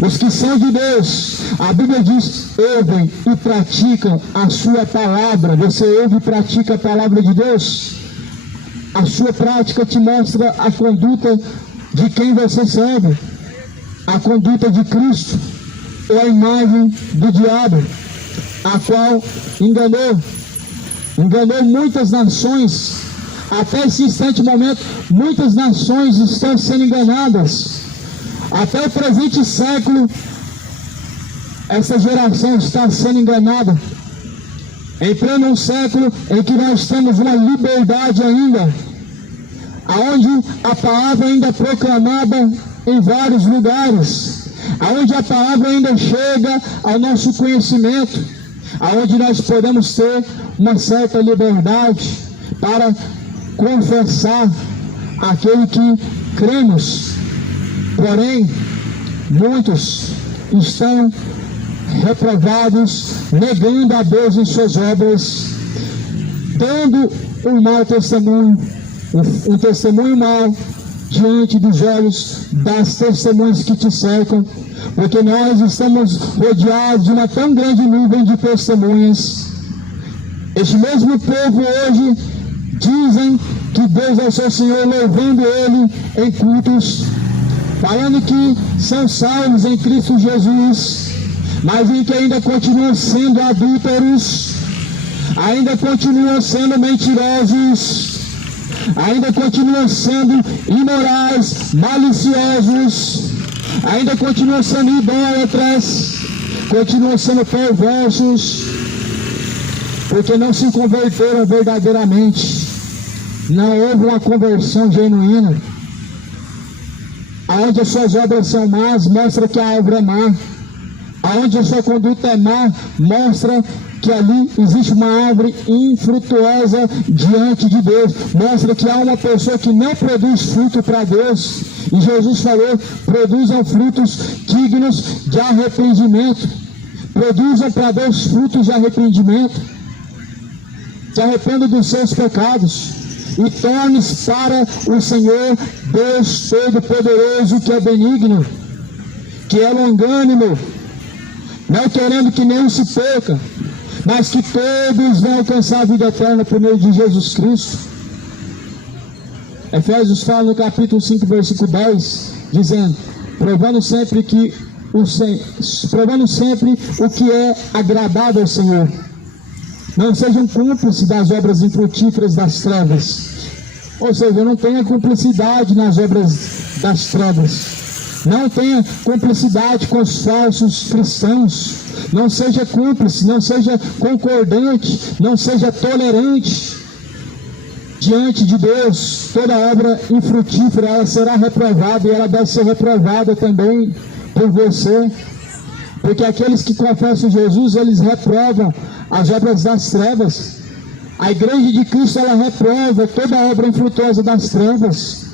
Os que são de Deus, a Bíblia diz, ouvem e praticam a sua palavra. Você ouve e pratica a palavra de Deus? A sua prática te mostra a conduta de quem você serve, a conduta de Cristo ou a imagem do diabo, a qual enganou muitas nações. Até esse instante momento, muitas nações estão sendo enganadas. Até o presente século, essa geração está sendo enganada. Em pleno século em que nós temos uma liberdade ainda, aonde a palavra ainda é proclamada em vários lugares, aonde a palavra ainda chega ao nosso conhecimento, aonde nós podemos ter uma certa liberdade para confessar aquele que cremos. Porém, muitos estão reprovados, negando a Deus em suas obras, dando um mau testemunho, um testemunho mau diante dos olhos das testemunhas que te cercam, porque nós estamos rodeados de uma tão grande nuvem de testemunhas. Este mesmo povo hoje dizem que Deus é o seu Senhor, louvando Ele em cultos, falando que são salvos em Cristo Jesus, mas em que ainda continuam sendo adúlteros, ainda continuam sendo mentirosos, ainda continuam sendo imorais, maliciosos, ainda continuam sendo idólatras, continuam sendo perversos, porque não se converteram verdadeiramente, não houve uma conversão genuína. Aonde as suas obras são más, mostra que a obra é má. Aonde a sua conduta é má, mostra que ali existe uma árvore infrutuosa diante de Deus. Mostra que há uma pessoa que não produz fruto para Deus. E Jesus falou, produzam frutos dignos de arrependimento. Produzam para Deus frutos de arrependimento. Se arrependam dos seus pecados e torne-se para o Senhor Deus Todo-Poderoso, que é benigno, que é longânimo, não querendo que nenhum se perca, mas que todos vão alcançar a vida eterna por meio de Jesus Cristo. Efésios fala no capítulo 5, versículo 10, dizendo, provando sempre o que é agradável ao Senhor. Não sejam cúmplices das obras infrutíferas das trevas. Ou seja, não tenha cumplicidade nas obras das trevas. Não tenha cumplicidade com os falsos cristãos. Não seja cúmplice, não seja concordante, não seja tolerante. Diante de Deus, toda obra infrutífera, ela será reprovada, e ela deve ser reprovada também por você. Porque aqueles que confessam Jesus, eles reprovam as obras das trevas. A igreja de Cristo, ela reprova toda a obra infrutuosa das trevas,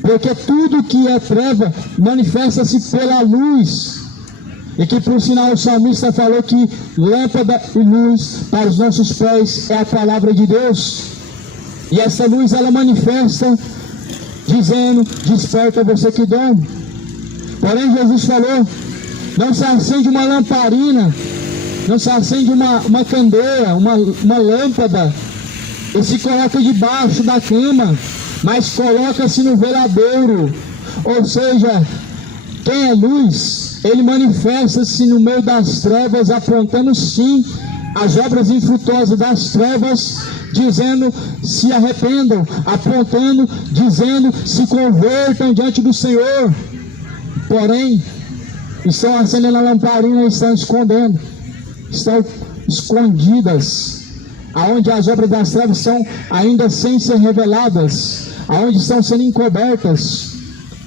porque tudo que é treva manifesta-se pela luz. E que por sinal o salmista falou que lâmpada e luz para os nossos pés é a palavra de Deus. E essa luz, ela manifesta dizendo, desperta você que dorme. Porém Jesus falou, não se acende uma lamparina, não se acende uma candeia, uma lâmpada, e se coloca debaixo da cama, mas coloca-se no veladouro. Ou seja, quem é luz, ele manifesta-se no meio das trevas, apontando sim as obras infrutuosas das trevas, dizendo, se arrependam, apontando, dizendo, se convertam diante do Senhor. Porém, estão acendendo a lamparina e estão escondendo, estão escondidas, aonde as obras das trevas estão ainda sem ser reveladas, aonde estão sendo encobertas,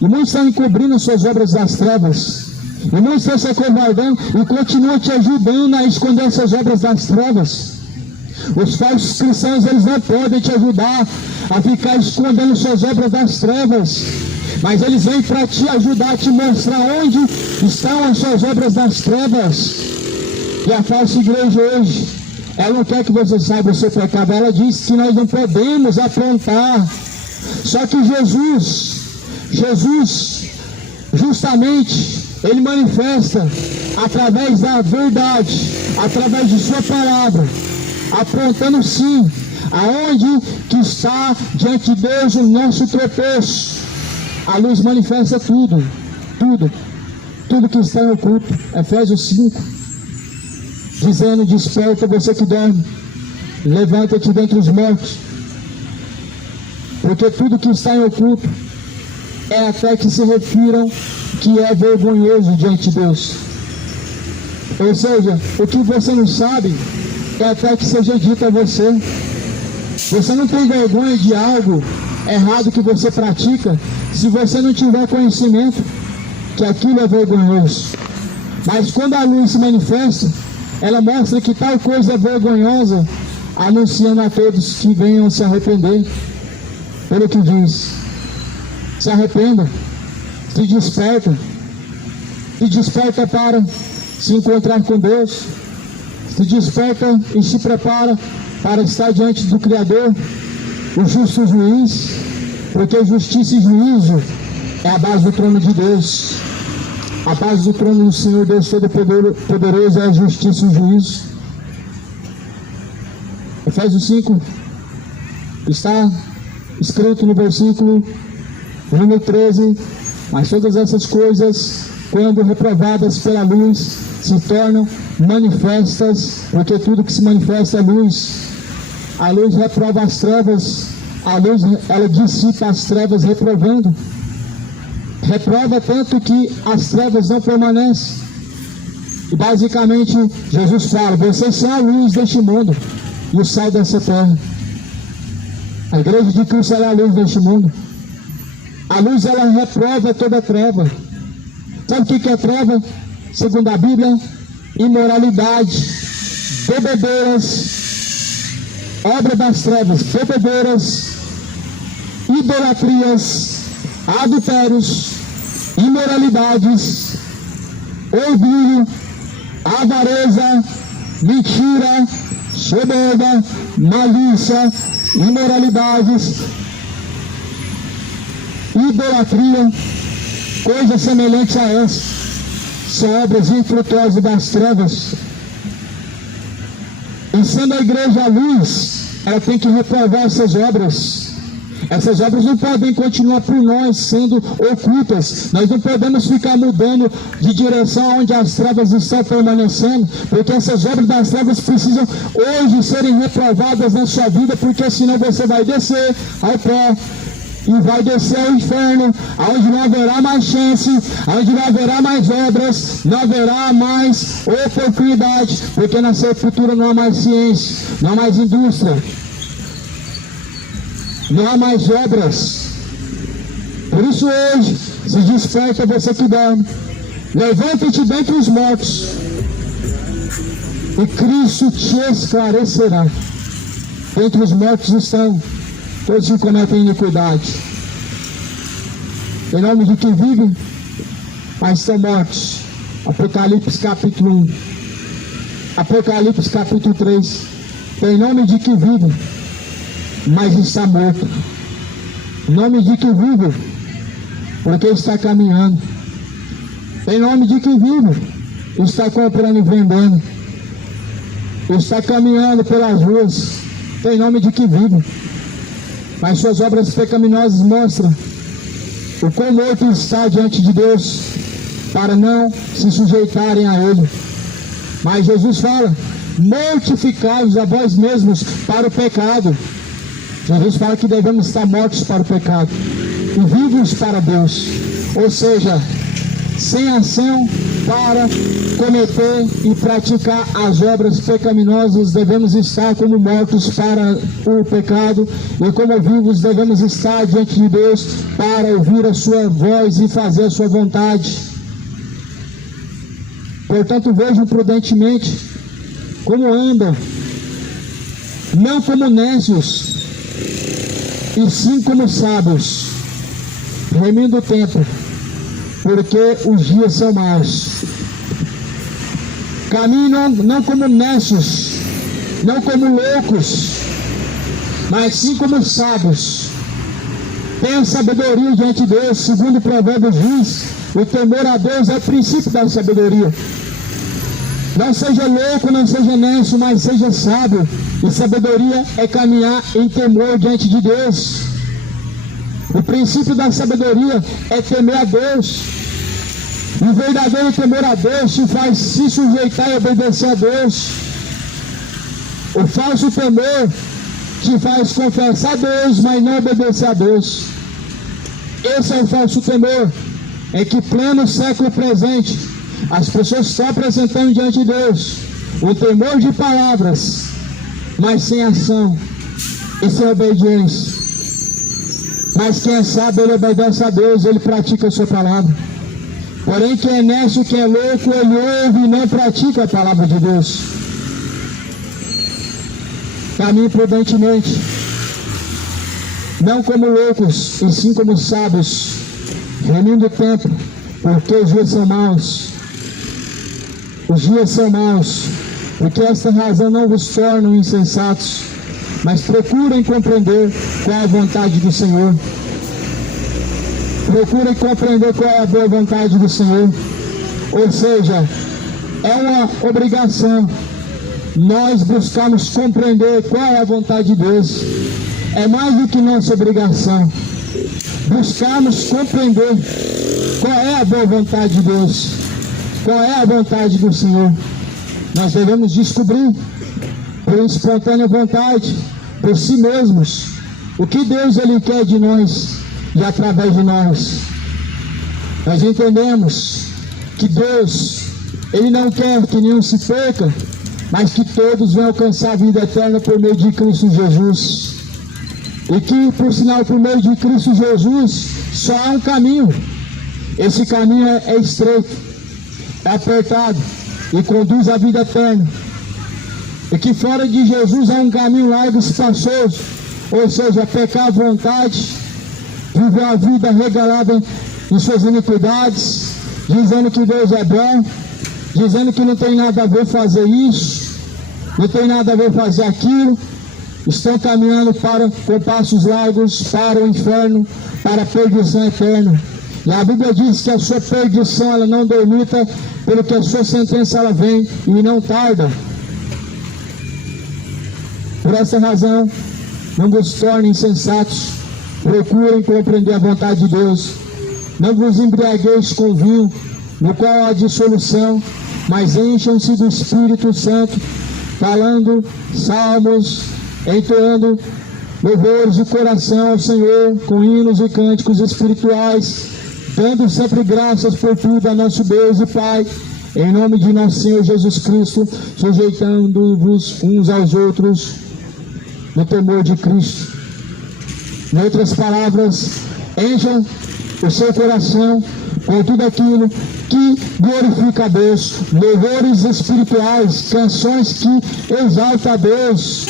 e muitos estão encobrindo as suas obras das trevas, e muitos estão se acovardando e continuam te ajudando a esconder essas obras das trevas. Os falsos cristãos, eles não podem te ajudar a ficar escondendo suas obras das trevas, mas eles vêm para te ajudar, a te mostrar onde estão as suas obras das trevas. E a falsa igreja hoje, ela não quer que você saiba o seu pecado, ela diz que nós não podemos aprontar. Só que Jesus, justamente, Ele manifesta através da verdade, através de sua palavra, apontando sim, aonde que está diante de Deus o nosso tropeço. A luz manifesta tudo que está em oculto. Efésios 5, dizendo: desperta você que dorme, levanta-te dentre os mortos, porque tudo que está em oculto é até que se refiram que é vergonhoso diante de Deus. Ou seja, o que você não sabe é até que seja dito a você. Você não tem vergonha de algo errado que você pratica se você não tiver conhecimento que aquilo é vergonhoso. Mas quando a luz se manifesta, ela mostra que tal coisa é vergonhosa, anunciando a todos que venham se arrepender. Pelo que diz: se arrependa, se desperta para se encontrar com Deus, se desperta e se prepara para estar diante do Criador, o justo juiz, porque justiça e juízo é a base do trono de Deus. A base do trono do Senhor Deus Todo-Poderoso é a justiça e o juízo. Efésios 5 está escrito no versículo número 13: mas todas essas coisas, quando reprovadas pela luz, se tornam manifestas, porque tudo que se manifesta é luz. A luz reprova as trevas, a luz, ela dissipa as trevas, reprovando. Reprova tanto que as trevas não permanecem. E basicamente Jesus fala: vocês são a luz deste mundo e o sal dessa terra. A igreja de Cristo é a luz deste mundo. A luz, ela reprova toda treva. Sabe o que é treva? Segundo a Bíblia: imoralidade, bebedeiras, obra das trevas, bebedeiras, idolatrias, adultérios, imoralidades, orgulho, avareza, mentira, soberba, malícia, imoralidades, idolatria, coisas semelhantes a essas, são obras infrutuosas das trevas. E sendo a igreja a luz, ela tem que reprovar essas obras. Essas obras não podem continuar por nós sendo ocultas. Nós não podemos ficar mudando de direção onde as trevas estão permanecendo, porque essas obras das trevas precisam hoje serem reprovadas na sua vida, porque senão você vai descer ao pó e vai descer ao inferno, onde não haverá mais chance, onde não haverá mais obras, não haverá mais oportunidade, porque na sepultura não há mais ciência, não há mais indústria, não há mais obras. Por isso hoje, se desperta você que dorme, levanta-te dentre os mortos, e Cristo te esclarecerá. Dentre os mortos estão todos que cometem iniquidade, em nome de quem vivem, mas são mortos. Apocalipse capítulo 1, Apocalipse capítulo 3, em nome de que vive, mas está morto. Em nome de que vive, porque está caminhando. Em nome de que vive, está comprando e vendendo, está caminhando pelas ruas. Em nome de que vive, mas suas obras pecaminosas mostram o quão morto está diante de Deus, para não se sujeitarem a Ele. Mas Jesus fala: mortificai-vos a vós mesmos para o pecado. Jesus fala que devemos estar mortos para o pecado e vivos para Deus, ou seja, sem ação para cometer e praticar as obras pecaminosas. Devemos estar como mortos para o pecado, e como vivos devemos estar diante de Deus para ouvir a sua voz e fazer a sua vontade. Portanto, vejam prudentemente como andam, não como nécios, e sim como sábios, remindo o tempo, porque os dias são maus. Caminhem não como necios, não como loucos, mas sim como sábios. Tenha sabedoria diante de Deus, segundo o provérbio diz, o temor a Deus é o princípio da sabedoria. Não seja louco, não seja nécio, mas seja sábio. E sabedoria é caminhar em temor diante de Deus. O princípio da sabedoria é temer a Deus. O verdadeiro temor a Deus te faz se sujeitar e obedecer a Deus. O falso temor te faz confessar a Deus, mas não obedecer a Deus. Esse é o falso temor. É que pleno século presente, as pessoas estão apresentando diante de Deus o temor de palavras, mas sem ação e sem obediência. Mas quem é sábio, ele obedece a Deus, ele pratica a sua palavra. Porém, quem é nécio, quem é louco, ele ouve e não pratica a palavra de Deus. Caminhe prudentemente, não como loucos, e sim como sábios, remindo o tempo, porque os dias são maus. Os dias são maus, porque esta razão não vos tornam insensatos, mas procurem compreender qual é a vontade do Senhor. Procurem compreender qual é a boa vontade do Senhor. Ou seja, é uma obrigação nós buscarmos compreender qual é a vontade de Deus. É mais do que nossa obrigação buscarmos compreender qual é a boa vontade de Deus, qual é a vontade do Senhor. Nós devemos descobrir por espontânea vontade, por si mesmos, o que Deus ele quer de nós e através de nós. Nós entendemos que Deus ele não quer que nenhum se perca, mas que todos venham alcançar a vida eterna por meio de Cristo Jesus. E que, por sinal, por meio de Cristo Jesus, só há um caminho. Esse caminho é estreito, é apertado e conduz à vida eterna. E que fora de Jesus há um caminho largo e espaçoso, ou seja, pecar à vontade, viver a vida regalada em suas iniquidades, dizendo que Deus é bom, dizendo que não tem nada a ver fazer isso, não tem nada a ver fazer aquilo. Estão caminhando com passos largos para o inferno, para a perdição eterna. E a Bíblia diz que a sua perdição ela não dormita, pelo que a sua sentença ela vem e não tarda. Por essa razão, não vos tornem insensatos, procurem compreender a vontade de Deus. Não vos embriagueis com vinho, no qual há dissolução, mas encham-se do Espírito Santo, falando salmos, entoando louvores de coração ao Senhor, com hinos e cânticos espirituais, dando sempre graças por tudo a nosso Deus e Pai, em nome de nosso Senhor Jesus Cristo, sujeitando-vos uns aos outros no temor de Cristo. Em outras palavras, encham o seu coração com tudo aquilo que glorifica a Deus, louvores espirituais, canções que exaltam a Deus,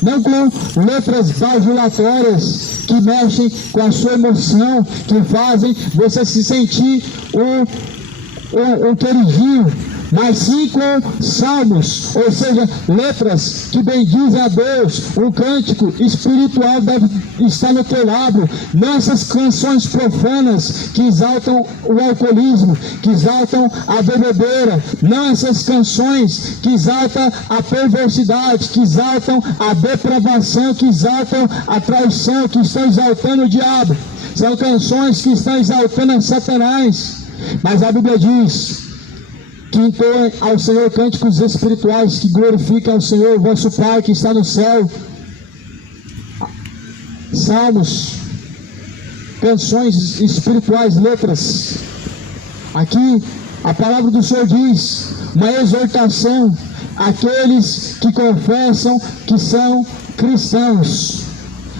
não com letras bajulatórias que mexem com a sua emoção, que fazem você se sentir um queridinho, mas sim com salmos, ou seja, letras que bendizem a Deus. Um cântico espiritual deve estar no teu lábio, não essas canções profanas que exaltam o alcoolismo, que exaltam a bebedeira, não essas canções que exaltam a perversidade, que exaltam a depravação, que exaltam a traição, que estão exaltando o diabo. São canções que estão exaltando a Satanás. Mas a Bíblia diz que entoem ao Senhor cânticos espirituais que glorificam ao Senhor, vosso Pai que está no céu. Salmos, canções espirituais, letras. Aqui a palavra do Senhor diz, uma exortação àqueles que confessam que são cristãos.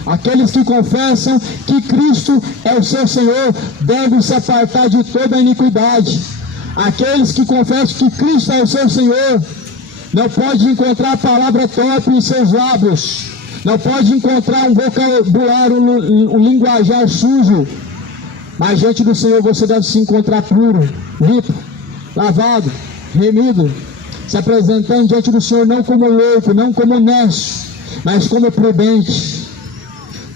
Aqueles que confessam que Cristo é o seu Senhor devem se apartar de toda a iniquidade. Aqueles que confessam que Cristo é o seu Senhor não pode encontrar a palavra torpe em seus lábios, não pode encontrar um vocabulário, um linguajar sujo, mas diante do Senhor você deve se encontrar puro, limpo, lavado, remido, se apresentando diante do Senhor não como louco, não como nécio, mas como prudente.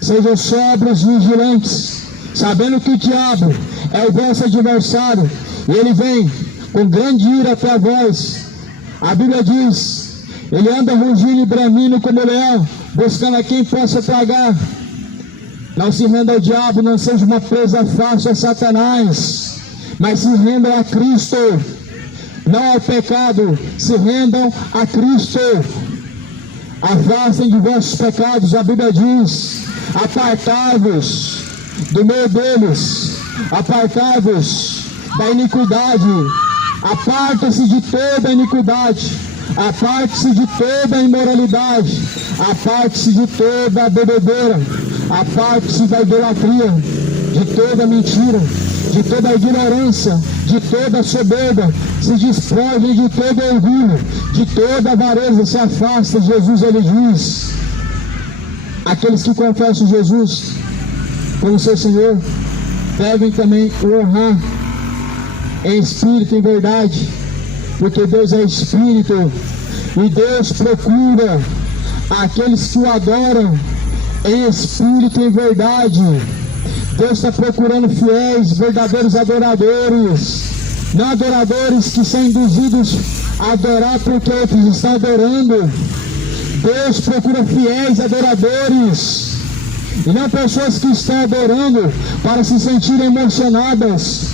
Sejam sóbrios e vigilantes, sabendo que o diabo é o vosso adversário, e ele vem com grande ira até vós. A Bíblia diz, ele anda rugindo e bramindo como leão, buscando a quem possa tragar. Não se renda ao diabo, não seja uma presa fácil a Satanás, mas se rendam a Cristo, não ao pecado, se rendam a Cristo. Afastem de vossos pecados, a Bíblia diz, apartai-vos do meio deles, apartai-vos da iniquidade, aparta-se de toda iniquidade, aparte-se de toda imoralidade, aparte-se de toda bebedeira, aparte-se da idolatria, de toda mentira, de toda ignorância, de toda soberba, se despojem de todo orgulho, de toda avareza, se afasta. Jesus, ele diz, aqueles que confessam Jesus como seu Senhor, devem também o honrar em espírito e em verdade, porque Deus é espírito, e Deus procura aqueles que o adoram em espírito e em verdade. Deus está procurando fiéis, verdadeiros adoradores, não adoradores que são induzidos a adorar porque outros estão adorando. Deus procura fiéis adoradores, e não pessoas que estão adorando para se sentirem emocionadas.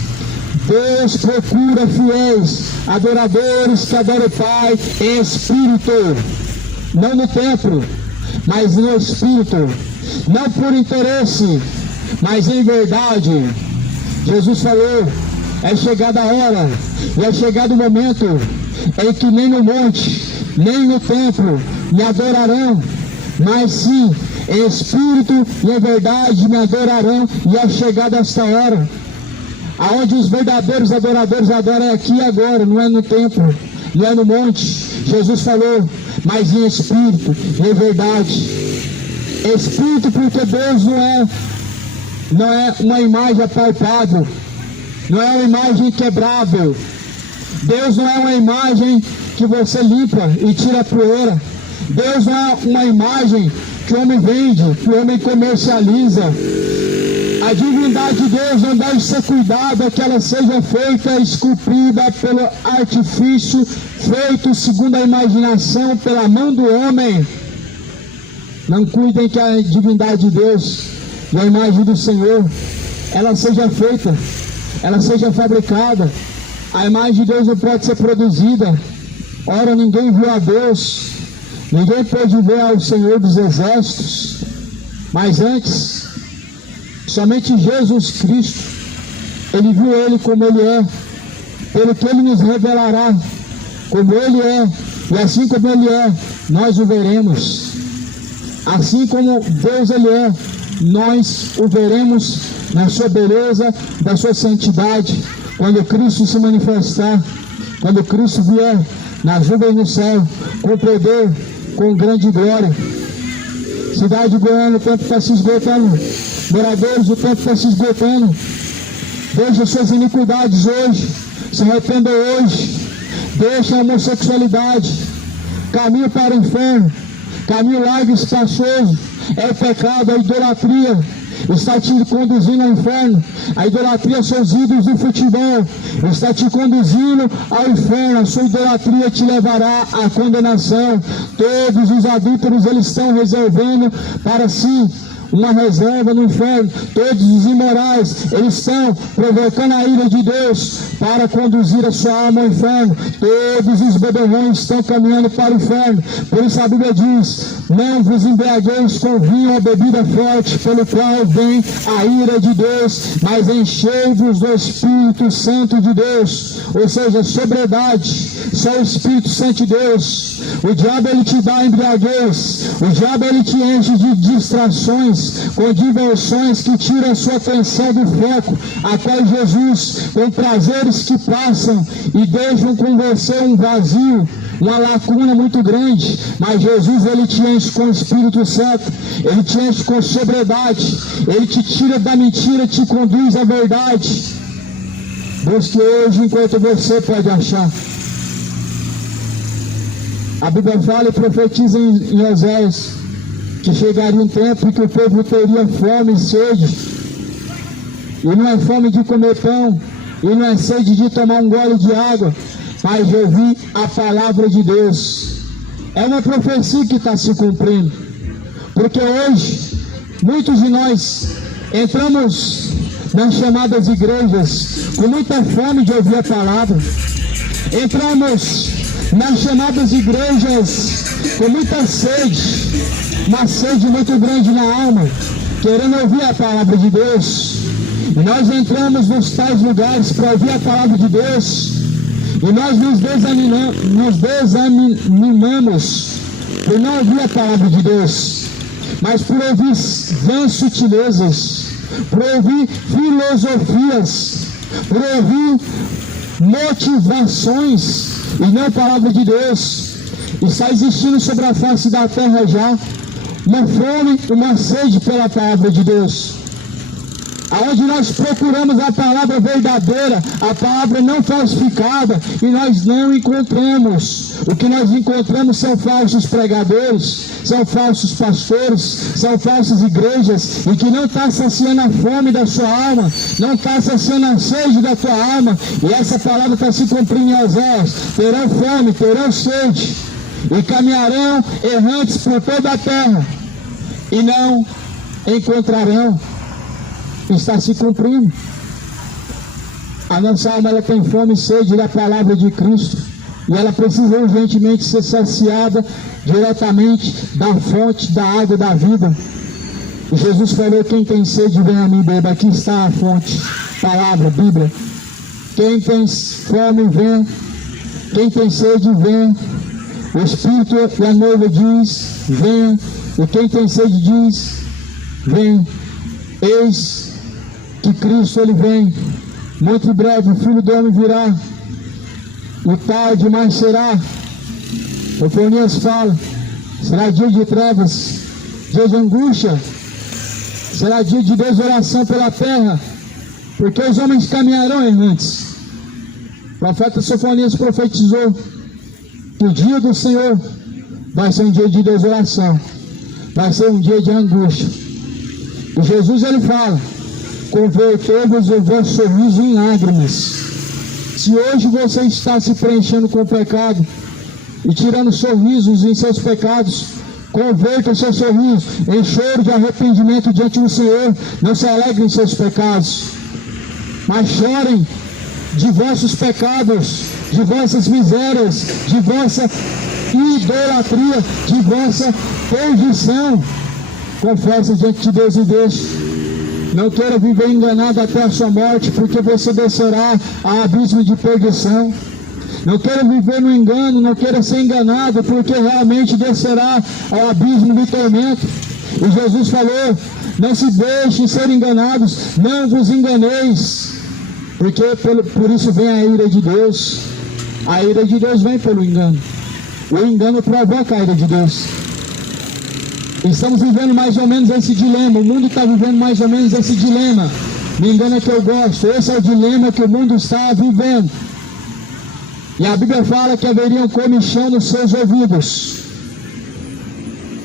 Deus procura fiéis adoradores que adoram o Pai em espírito, não no templo, mas no espírito, não por interesse, mas em verdade. Jesus falou, é chegada a hora, e é chegado o momento em que nem no monte, nem no templo me adorarão, mas sim em espírito e em verdade me adorarão. E é chegada esta hora, aonde os verdadeiros adoradores adoram é aqui e agora, não é no templo, não é no monte. Jesus falou, mas em espírito e em verdade. Espírito, porque Deus não é uma imagem apalpável, não é uma imagem quebrável. Deus não é uma imagem que você limpa e tira a poeira. Deus não é uma imagem que o homem vende, que o homem comercializa. A divindade de Deus não deve ser cuidada que ela seja feita, esculpida pelo artifício, feito segundo a imaginação, pela mão do homem. Não cuidem que a divindade de Deus e a imagem do Senhor, ela seja feita, ela seja fabricada. A imagem de Deus não pode ser produzida. Ora, ninguém viu a Deus, ninguém pôde ver ao Senhor dos Exércitos, mas antes, somente Jesus Cristo, ele viu ele como ele é, pelo que ele nos revelará, como ele é, e assim como ele é, nós o veremos. Assim como Deus ele é, nós o veremos na sua beleza, da sua santidade, quando Cristo se manifestar, quando Cristo vier nas nuvens no céu, com poder, com grande glória. Cidade de Goiânia, o tempo está se esgotando. Moradores, o tempo está se esgotando. Deixa suas iniquidades hoje, se arrependa hoje, deixa a homossexualidade, caminho para o inferno, caminho largo e espaçoso, é o pecado, a idolatria, está te conduzindo ao inferno. A idolatria são os ídolos do futebol, está te conduzindo ao inferno. A sua idolatria te levará à condenação. Todos os adúlteros, eles estão reservando para si uma reserva no inferno. Todos os imorais, eles estão provocando a ira de Deus para conduzir a sua alma ao inferno. Todos os beberrões estão caminhando para o inferno. Por isso a Bíblia diz, não vos embriagueis com vinho ou bebida forte, pelo qual vem a ira de Deus, mas enchei-vos do Espírito Santo de Deus. Ou seja, sobriedade, só o Espírito Santo de Deus. O diabo ele te dá embriaguez, o diabo ele te enche de distrações, com diversões que tiram a sua atenção do foco, a qual Jesus, com prazeres que passam e deixam com você um vazio, uma lacuna muito grande. Mas Jesus ele te enche com o Espírito Santo, ele te enche com sobriedade, ele te tira da mentira, te conduz à verdade. Busque hoje enquanto você pode achar. A Bíblia fala e profetiza em Oséias que chegaria um tempo em que o povo teria fome e sede. E não é fome de comer pão, e não é sede de tomar um gole de água, mas de ouvir a palavra de Deus. É uma profecia que está se cumprindo, porque hoje muitos de nós entramos nas chamadas igrejas com muita fome de ouvir a palavra. Entramos nas chamadas igrejas com muita sede, uma sede muito grande na alma, querendo ouvir a palavra de Deus. E nós entramos nos tais lugares para ouvir a palavra de Deus, e nós nos desanimamos por não ouvir a palavra de Deus, mas por ouvir vãs sutilezas, por ouvir filosofias, por ouvir motivações, e não a palavra de Deus. Está existindo sobre a face da terra já uma fome, uma sede pela palavra de Deus, aonde nós procuramos a palavra verdadeira, a palavra não falsificada, e nós não encontramos. O que nós encontramos são falsos pregadores, são falsos pastores, são falsas igrejas, e que não está saciando a fome da sua alma, não está saciando a sede da tua alma. E essa palavra está se cumprindo em Oséias: terão fome, terão sede, e caminharão errantes por toda a terra, e não encontrarão. Está se cumprindo. A nossa alma, ela tem fome e sede da palavra de Cristo, e ela precisa urgentemente ser saciada diretamente da fonte da água da vida. E Jesus falou: quem tem sede, vem a mim, beba. Aqui está a fonte, palavra, Bíblia. Quem tem fome, vem. Quem tem sede, vem. O Espírito e a noiva diz: venha. E quem tem sede diz: vem. Eis que Cristo, ele vem. Muito em breve o Filho do Homem virá, e tarde mais será. Sofonias fala: será dia de trevas, dia de angústia, será dia de desolação pela terra, porque os homens caminharão errantes. O profeta Sofonias profetizou que o dia do Senhor vai ser um dia de desolação, vai ser um dia de angústia. E Jesus, ele fala: convertei-vos o vosso sorriso em lágrimas. Se hoje você está se preenchendo com o pecado e tirando sorrisos em seus pecados, converta o seu sorriso em choro de arrependimento diante do Senhor. Não se alegrem em seus pecados, mas chorem de vossos pecados, de vossas misérias, de vossa idolatria, de vossa perdição. Confessa diante de Deus e deixe. Não queira viver enganado até a sua morte, porque você descerá a abismo de perdição. Não queira viver no engano, não queira ser enganado, porque realmente descerá ao abismo do tormento. E Jesus falou: não se deixem ser enganados, não vos enganeis, porque por isso vem a ira de Deus. A ira de Deus vem pelo engano. O engano provoca a ira de Deus. Estamos vivendo mais ou menos esse dilema. O mundo está vivendo mais ou menos esse dilema. Me engana que eu gosto. Esse é o dilema que o mundo está vivendo. E a Bíblia fala que haveria um comichão nos seus ouvidos.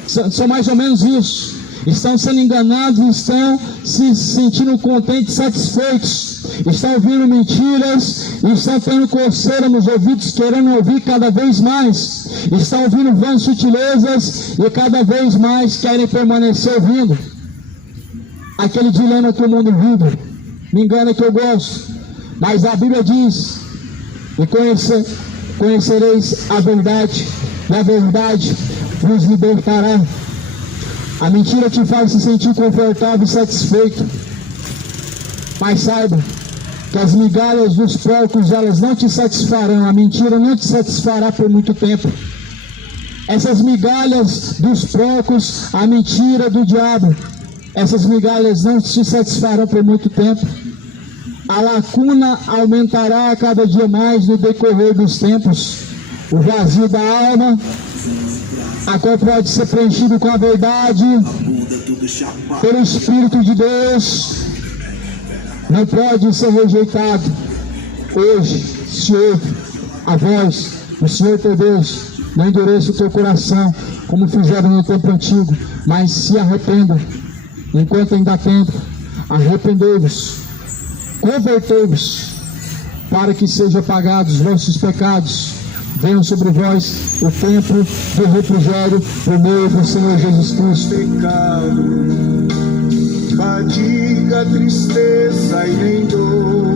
São mais ou menos isso. Estão sendo enganados, estão se sentindo contentes, satisfeitos. Estão ouvindo mentiras, estão tendo coceira nos ouvidos, querendo ouvir cada vez mais. Estão ouvindo vãs sutilezas e cada vez mais querem permanecer ouvindo. Aquele dilema que o mundo vive. Me engana que eu gosto, mas a Bíblia diz: e conhecereis a verdade, e a verdade vos libertará. A mentira te faz se sentir confortável e satisfeito, mas saiba que as migalhas dos porcos, elas não te satisfarão. A mentira não te satisfará por muito tempo. Essas migalhas dos porcos, a mentira do diabo, essas migalhas não te satisfarão por muito tempo. A lacuna aumentará a cada dia mais no decorrer dos tempos. O vazio da alma, a qual pode ser preenchido com a verdade, pelo Espírito de Deus, não pode ser rejeitado. Hoje se ouve a voz do Senhor teu Deus, não endureça o teu coração, como fizeram no tempo antigo, mas se arrependam, enquanto ainda há tempo. Arrependei-vos, convertei-vos, para que sejam apagados os vossos pecados. Venham sobre vós o tempo do refrigério por meio do Senhor Jesus Cristo. Pecado, fadiga, tristeza e nem dor.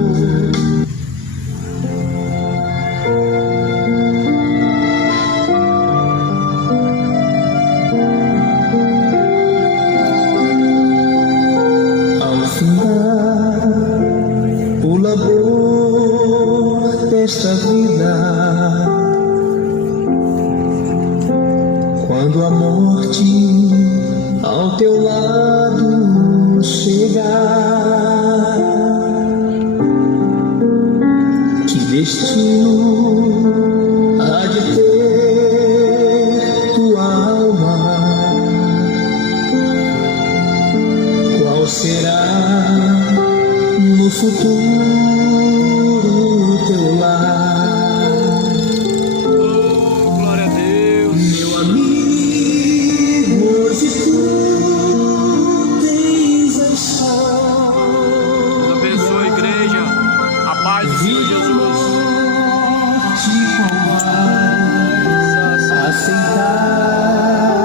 Ao findar o labor desta vida, quando a morte ao teu lado chegar, que destino há de ter tua alma? Qual será no futuro teu lar? Oh, glória a Deus. Meu amigo, hoje tu tens a chave. Deus abençoe a igreja. A paz do Senhor Jesus. Te aceitar.